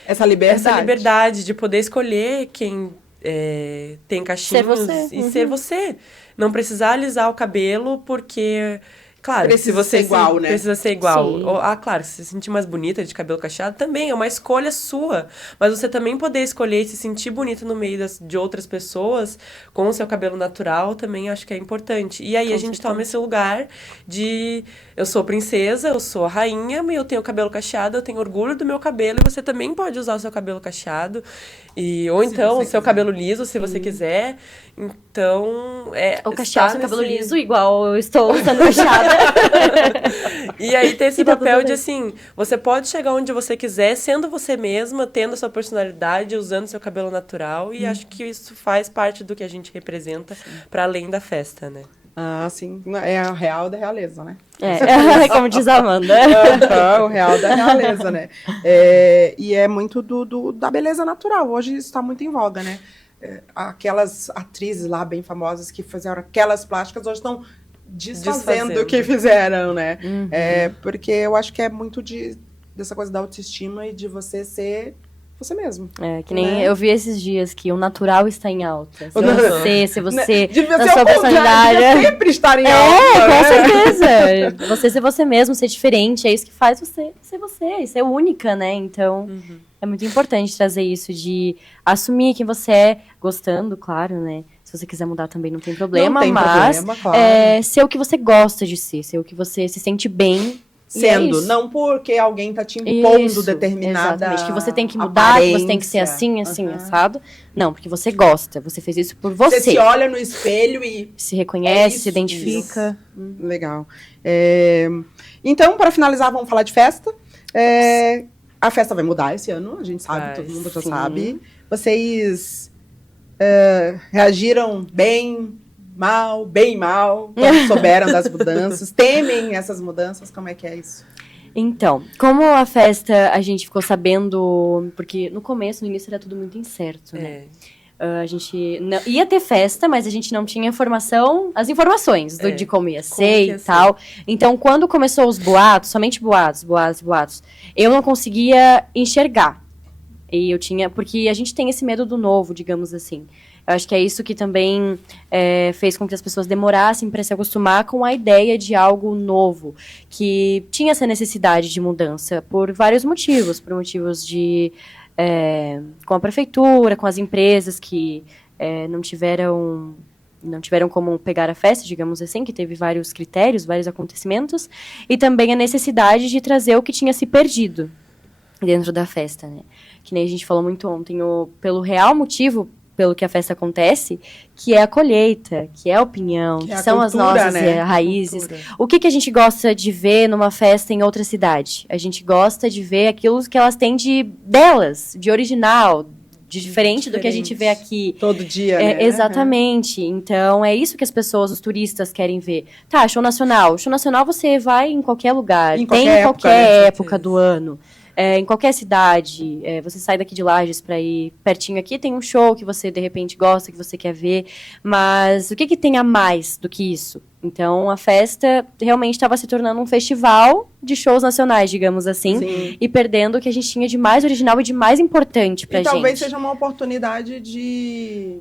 essa liberdade de poder escolher quem tem cachinhos ser você. Não precisar alisar o cabelo porque... Claro, precisa ser igual, né? Precisa ser igual. Sim. Claro, se se sentir mais bonita de cabelo cacheado, também é uma escolha sua. Mas você também poder escolher e se sentir bonita no meio de outras pessoas com o seu cabelo natural, também acho que é importante. E aí a gente toma esse lugar de... Eu sou princesa, eu sou a rainha, mas eu tenho cabelo cacheado, eu tenho orgulho do meu cabelo, e você também pode usar o seu cabelo cacheado. Ou então o seu cabelo liso, se você quiser. Então, Ou cacheado, cabelo liso, igual eu estou usando cacheada. E aí tem esse E tá papel tudo de, bem. assim, você pode chegar onde você quiser, sendo você mesma, tendo a sua personalidade, usando seu cabelo natural. E acho que isso faz parte do que a gente representa, para além da festa, né? Ah, sim. É a real da realeza, né? Como diz a Amanda. O real da realeza, né? E é muito da beleza natural. Hoje isso está muito em voga, né? Aquelas atrizes lá bem famosas que fizeram aquelas plásticas hoje estão desfazendo o que fizeram, né? Porque eu acho que é muito dessa coisa da autoestima e de você ser você mesmo. Que nem né? eu vi esses dias que o natural está em alta. Se você, Devia na ser sua o contrário, personalidade. devia sempre estar em alta. Com né? certeza. Você ser você mesmo, ser diferente, é isso que faz você ser você, e ser única, né? Então, é muito importante trazer isso de assumir quem você é, gostando, claro, né? Se você quiser mudar também não tem problema, Não tem mas problema, claro. ser o que você gosta de ser o que você se sente bem. Sendo, isso. não porque alguém tá te impondo Isso, determinada exatamente, que você tem que mudar, que você tem que ser aparência. assim, assado. Não, porque você gosta, você fez isso por você. Você se olha no espelho e... Se reconhece, isso, se identifica. Legal. Então, para finalizar, vamos falar de festa. A festa vai mudar esse ano, a gente sabe, todo mundo já sim. sabe. Vocês reagiram bem mal, quando souberam das mudanças? Temem essas mudanças? Como é que é isso? Então, como a festa a gente ficou sabendo, porque no início era tudo muito incerto, né? A gente ia ter festa, mas a gente não tinha as informações de como ia ser e tal. Então, quando começou os boatos, somente boatos, eu não conseguia enxergar. E porque a gente tem esse medo do novo, digamos assim. Eu acho que é isso que também fez com que as pessoas demorassem para se acostumar com a ideia de algo novo, que tinha essa necessidade de mudança por vários motivos, por motivos com a prefeitura, com as empresas que não tiveram como pegar a festa, digamos assim, que teve vários critérios, vários acontecimentos, e também a necessidade de trazer o que tinha se perdido dentro da festa, né? Que nem a gente falou muito ontem, pelo real motivo pelo que a festa acontece, que é a colheita, que é a opinião, que são as nossas raízes. O que a gente gosta de ver numa festa em outra cidade? A gente gosta de ver aquilo que elas têm delas, de original, de diferente do que a gente vê aqui. Todo dia, né? Exatamente. Então, é isso que as pessoas, os turistas, querem ver. Tá, show nacional. Show nacional você vai em qualquer lugar. Tem em qualquer época do ano. Em qualquer cidade, você sai daqui de Lages para ir pertinho aqui, tem um show que você, de repente, gosta, que você quer ver, mas o que tem a mais do que isso? Então, a festa realmente estava se tornando um festival de shows nacionais, digamos assim, e perdendo o que a gente tinha de mais original e de mais importante pra gente. E talvez seja uma oportunidade de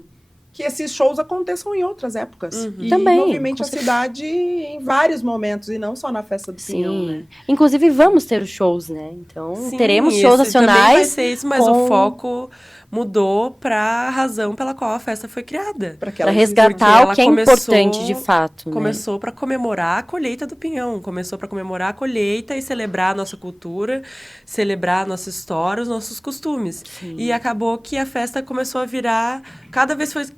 que esses shows aconteçam em outras épocas. E também, movimente a cidade em vários momentos, e não só na festa do Pinhão, né? Inclusive, vamos ter os shows, né? Então, Sim, teremos shows nacionais. Também vai ser isso, mas o foco mudou para a razão pela qual a festa foi criada. Para resgatar o que é importante, de fato. Começou para comemorar a colheita do pinhão. Começou para comemorar a colheita e celebrar a nossa cultura, celebrar a nossa história, os nossos costumes. Sim. E acabou que a festa começou a virar...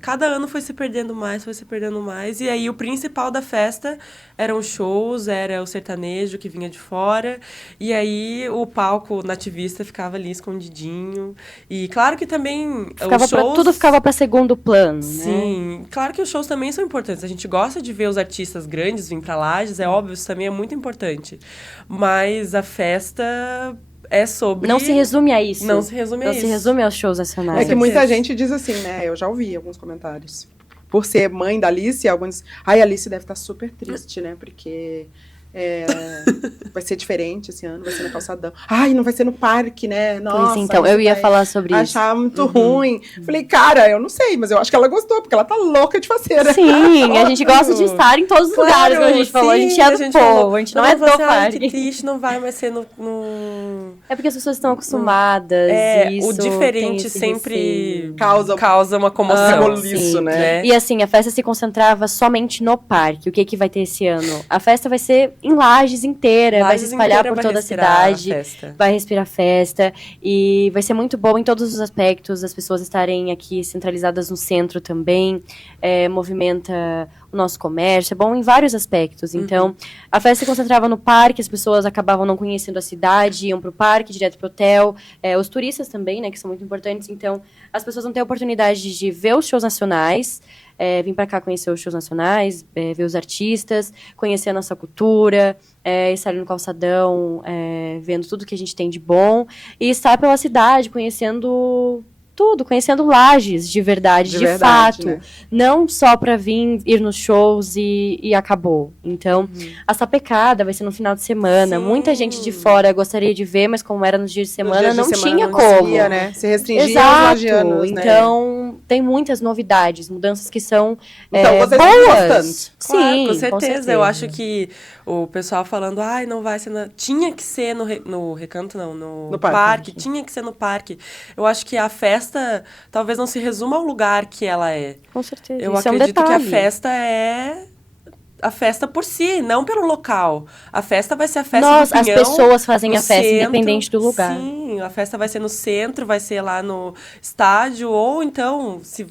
Cada ano foi se perdendo mais. E aí o principal da festa eram os shows, era o sertanejo que vinha de fora. E aí o palco nativista ficava ali escondidinho. E claro que também os shows... Tudo ficava para segundo plano, Sim, né? Claro que os shows também são importantes. A gente gosta de ver os artistas grandes vir para Lages, é óbvio, isso também é muito importante. Mas a festa é sobre... Não se resume a isso. Não se resume a Não isso. se resume aos shows nacionais. É que muita gente diz assim, né? Eu já ouvi alguns comentários. Por ser mãe da Alice, alguns... Ai, a Alice deve estar super triste, né? Porque vai ser diferente esse ano, vai ser no calçadão. Ai, não vai ser no parque, né? Nossa, Pois então, eu ia falar sobre isso. Achar muito ruim. Falei, cara, eu não sei, mas eu acho que ela gostou, porque ela tá louca de faceira. Sim, a gente gosta de estar em todos os lugares, como a gente falou. A gente é do povo, a gente não é do parque. Que triste, não vai mais ser no... É porque as pessoas estão acostumadas. O diferente sempre causa uma comoção. Isso, né? E assim, a festa se concentrava somente no parque. O que vai ter esse ano? A festa vai ser em Lages inteira, vai se espalhar por toda a cidade, vai respirar festa. E vai ser muito bom em todos os aspectos, as pessoas estarem aqui centralizadas no centro também, movimenta o nosso comércio, é bom em vários aspectos. Então, a festa se concentrava no parque, as pessoas acabavam não conhecendo a cidade, iam pro parque, direto pro hotel, os turistas também, né, que são muito importantes. Então, as pessoas vão ter a oportunidade de ver os shows nacionais, vir para cá conhecer os shows nacionais, ver os artistas, conhecer a nossa cultura, estar ali no calçadão, vendo tudo que a gente tem de bom, e estar pela cidade, conhecendo tudo, conhecendo Lages de verdade, de fato. Né? Não só para ir nos shows e acabou. Então, a sapecada vai ser no final de semana. Sim. Muita gente de fora gostaria de ver, mas como era nos dias de semana, não tinha como. Né? Se restringia aos lagianos, né? Então, tem muitas novidades, mudanças que são então, vocês boas. Sim, com certeza. Eu acho que o pessoal falando, não vai ser... Tinha que ser no Recanto, não, no parque. Tinha que ser no parque. Eu acho que a festa talvez não se resuma ao lugar que ela é. Com certeza. Eu acredito que a festa é a festa por si, não pelo local. A festa vai ser a festa do Pinhão. As pessoas fazem a festa independente do lugar. Sim, a festa vai ser no centro, vai ser lá no estádio, ou então, se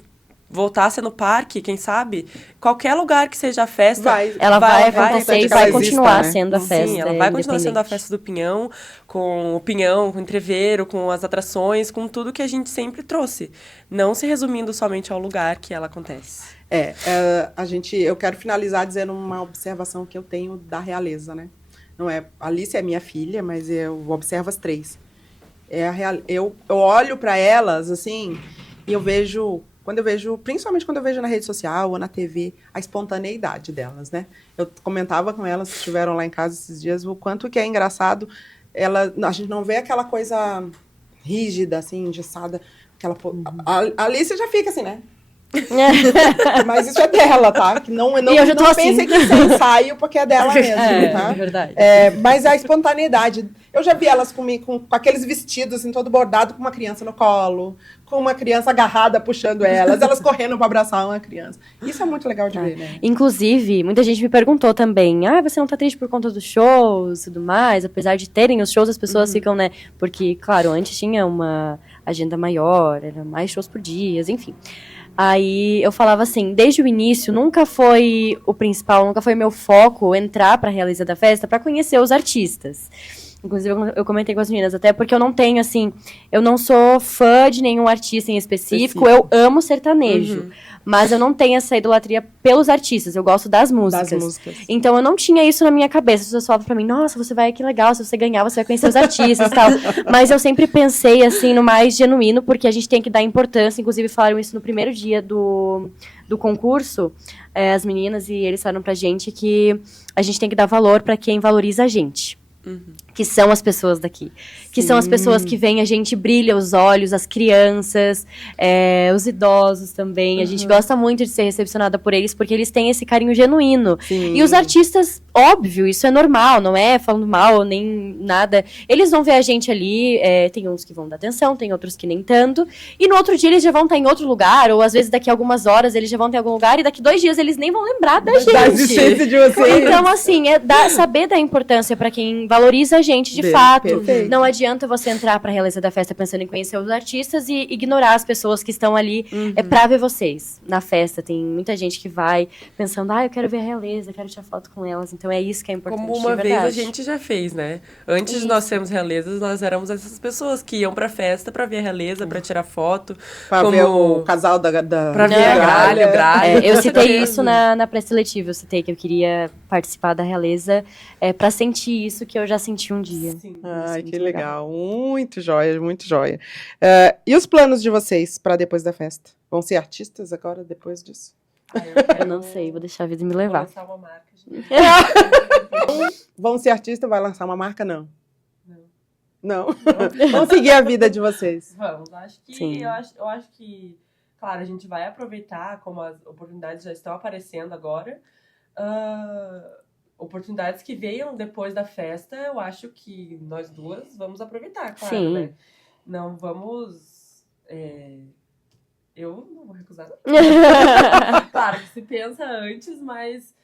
voltar a ser no parque, quem sabe, qualquer lugar que seja a festa, ela vai acontecer e vai continuar sendo a festa. Sim, ela vai continuar sendo a festa do Pinhão, com o entreveiro, com as atrações, com tudo que a gente sempre trouxe, não se resumindo somente ao lugar que ela acontece. Eu quero finalizar dizendo uma observação que eu tenho da realeza, né? Não é, Alice é minha filha, mas eu observo as três. Eu olho para elas assim e eu vejo, principalmente quando eu vejo na rede social ou na TV, a espontaneidade delas, né? Eu comentava com elas, que estiveram lá em casa esses dias, o quanto que é engraçado. A gente não vê aquela coisa rígida, assim, engessada. A Alice já fica assim, né? Mas isso é dela, tá? Que não pense que isso é ensaio, porque é dela mesmo, tá? É verdade. Mas a espontaneidade. Eu já vi elas com aqueles vestidos assim, todo bordado, com uma criança no colo, com uma criança agarrada puxando elas correndo para abraçar uma criança. Isso é muito legal de ver, né? Inclusive, muita gente me perguntou também, você não tá triste por conta dos shows e tudo mais? Apesar de terem os shows, as pessoas ficam, né? Porque, claro, antes tinha uma agenda maior, era mais shows por dia, enfim. Aí eu falava assim, desde o início, nunca foi o principal, nunca foi meu foco entrar para a Realeza da Festa para conhecer os artistas. Inclusive, eu comentei com as meninas, até porque eu não tenho, assim, eu não sou fã de nenhum artista em específico. Eu amo sertanejo, mas eu não tenho essa idolatria pelos artistas, eu gosto das músicas. Então, eu não tinha isso na minha cabeça. As pessoas falavam pra mim, nossa, você vai, que legal, se você ganhar, você vai conhecer os artistas e tal. Mas eu sempre pensei, assim, no mais genuíno, porque a gente tem que dar importância, inclusive falaram isso no primeiro dia do concurso, as meninas, e eles falaram pra gente que a gente tem que dar valor pra quem valoriza a gente. Que são as pessoas daqui. Que são as pessoas que veem a gente, brilha os olhos, as crianças, os idosos também. A gente gosta muito de ser recepcionada por eles, porque eles têm esse carinho genuíno. Sim. E os artistas, óbvio, isso é normal, não é falando mal, nem nada. Eles vão ver a gente ali, tem uns que vão dar atenção, tem outros que nem tanto. E no outro dia eles já vão estar em outro lugar, ou às vezes daqui a algumas horas eles já vão ter em algum lugar, e daqui 2 dias eles nem vão lembrar da gente. Da existência de vocês. Então, assim, saber dar importância para quem valoriza a gente de fato. Perfeito. Não adianta você entrar pra Realeza da Festa pensando em conhecer os artistas e ignorar as pessoas que estão ali pra ver vocês na festa. Tem muita gente que vai pensando, eu quero ver a Realeza, quero tirar foto com elas. Então, Então é isso que é importante. Como uma de vez a verdade. gente já fez, né? Antes de Isso. nós sermos realezas, nós éramos essas pessoas que iam pra festa pra ver a realeza, pra tirar foto. Pra como- ver o casal da Pra ver a gralha, o gralho. Eu com citei certeza. isso na pré-seletiva, eu citei que eu queria participar da realeza pra sentir isso que eu já senti um dia. Sim. Ai, Isso, que muito legal. Muito joia, muito joia. E os planos de vocês para depois da festa? Vão ser artistas agora, depois disso? Eu não sei, vou deixar a vida me Vou levar. lançar uma marca, gente. Vão ser artistas, vai lançar uma marca? Não. Não. Não? Vão seguir a vida de vocês. Vamos, acho que Sim. eu acho que, claro, a gente vai aproveitar como as oportunidades já estão aparecendo agora. Oportunidades que venham depois da festa, eu acho que nós duas vamos aproveitar, claro, Sim. né? Não vamos. Eu não vou recusar. Claro que se pensa antes, mas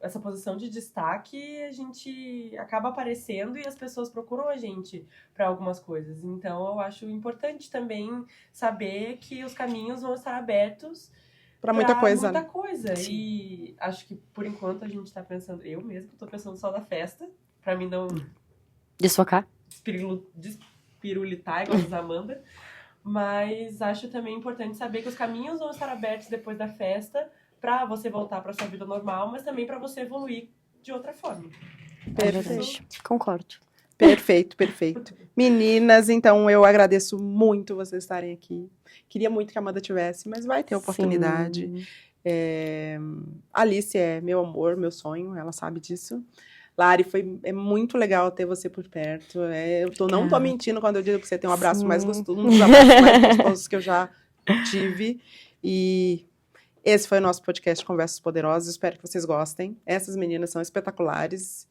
essa posição de destaque a gente acaba aparecendo e as pessoas procuram a gente para algumas coisas. Então eu acho importante também saber que os caminhos vão estar abertos Para muita coisa. Muita né? coisa. Sim. E acho que por enquanto a gente tá pensando, eu mesmo tô pensando só na festa, pra mim não Desfocar? despirulitar igual a Amanda. Mas acho também importante saber que os caminhos vão estar abertos depois da festa pra você voltar pra sua vida normal, mas também pra você evoluir de outra forma. É verdade. Concordo. Perfeito, perfeito. Meninas, então eu agradeço muito vocês estarem aqui. Queria muito que a Amanda tivesse, mas vai ter oportunidade. Sim. Alice é meu amor, meu sonho, ela sabe disso. Lari, é muito legal ter você por perto. Não tô mentindo quando eu digo que você tem um abraço Sim. mais gostoso, um dos abraços mais gostosos que eu já tive. E esse foi o nosso podcast Conversas Poderosas. Espero que vocês gostem. Essas meninas são espetaculares.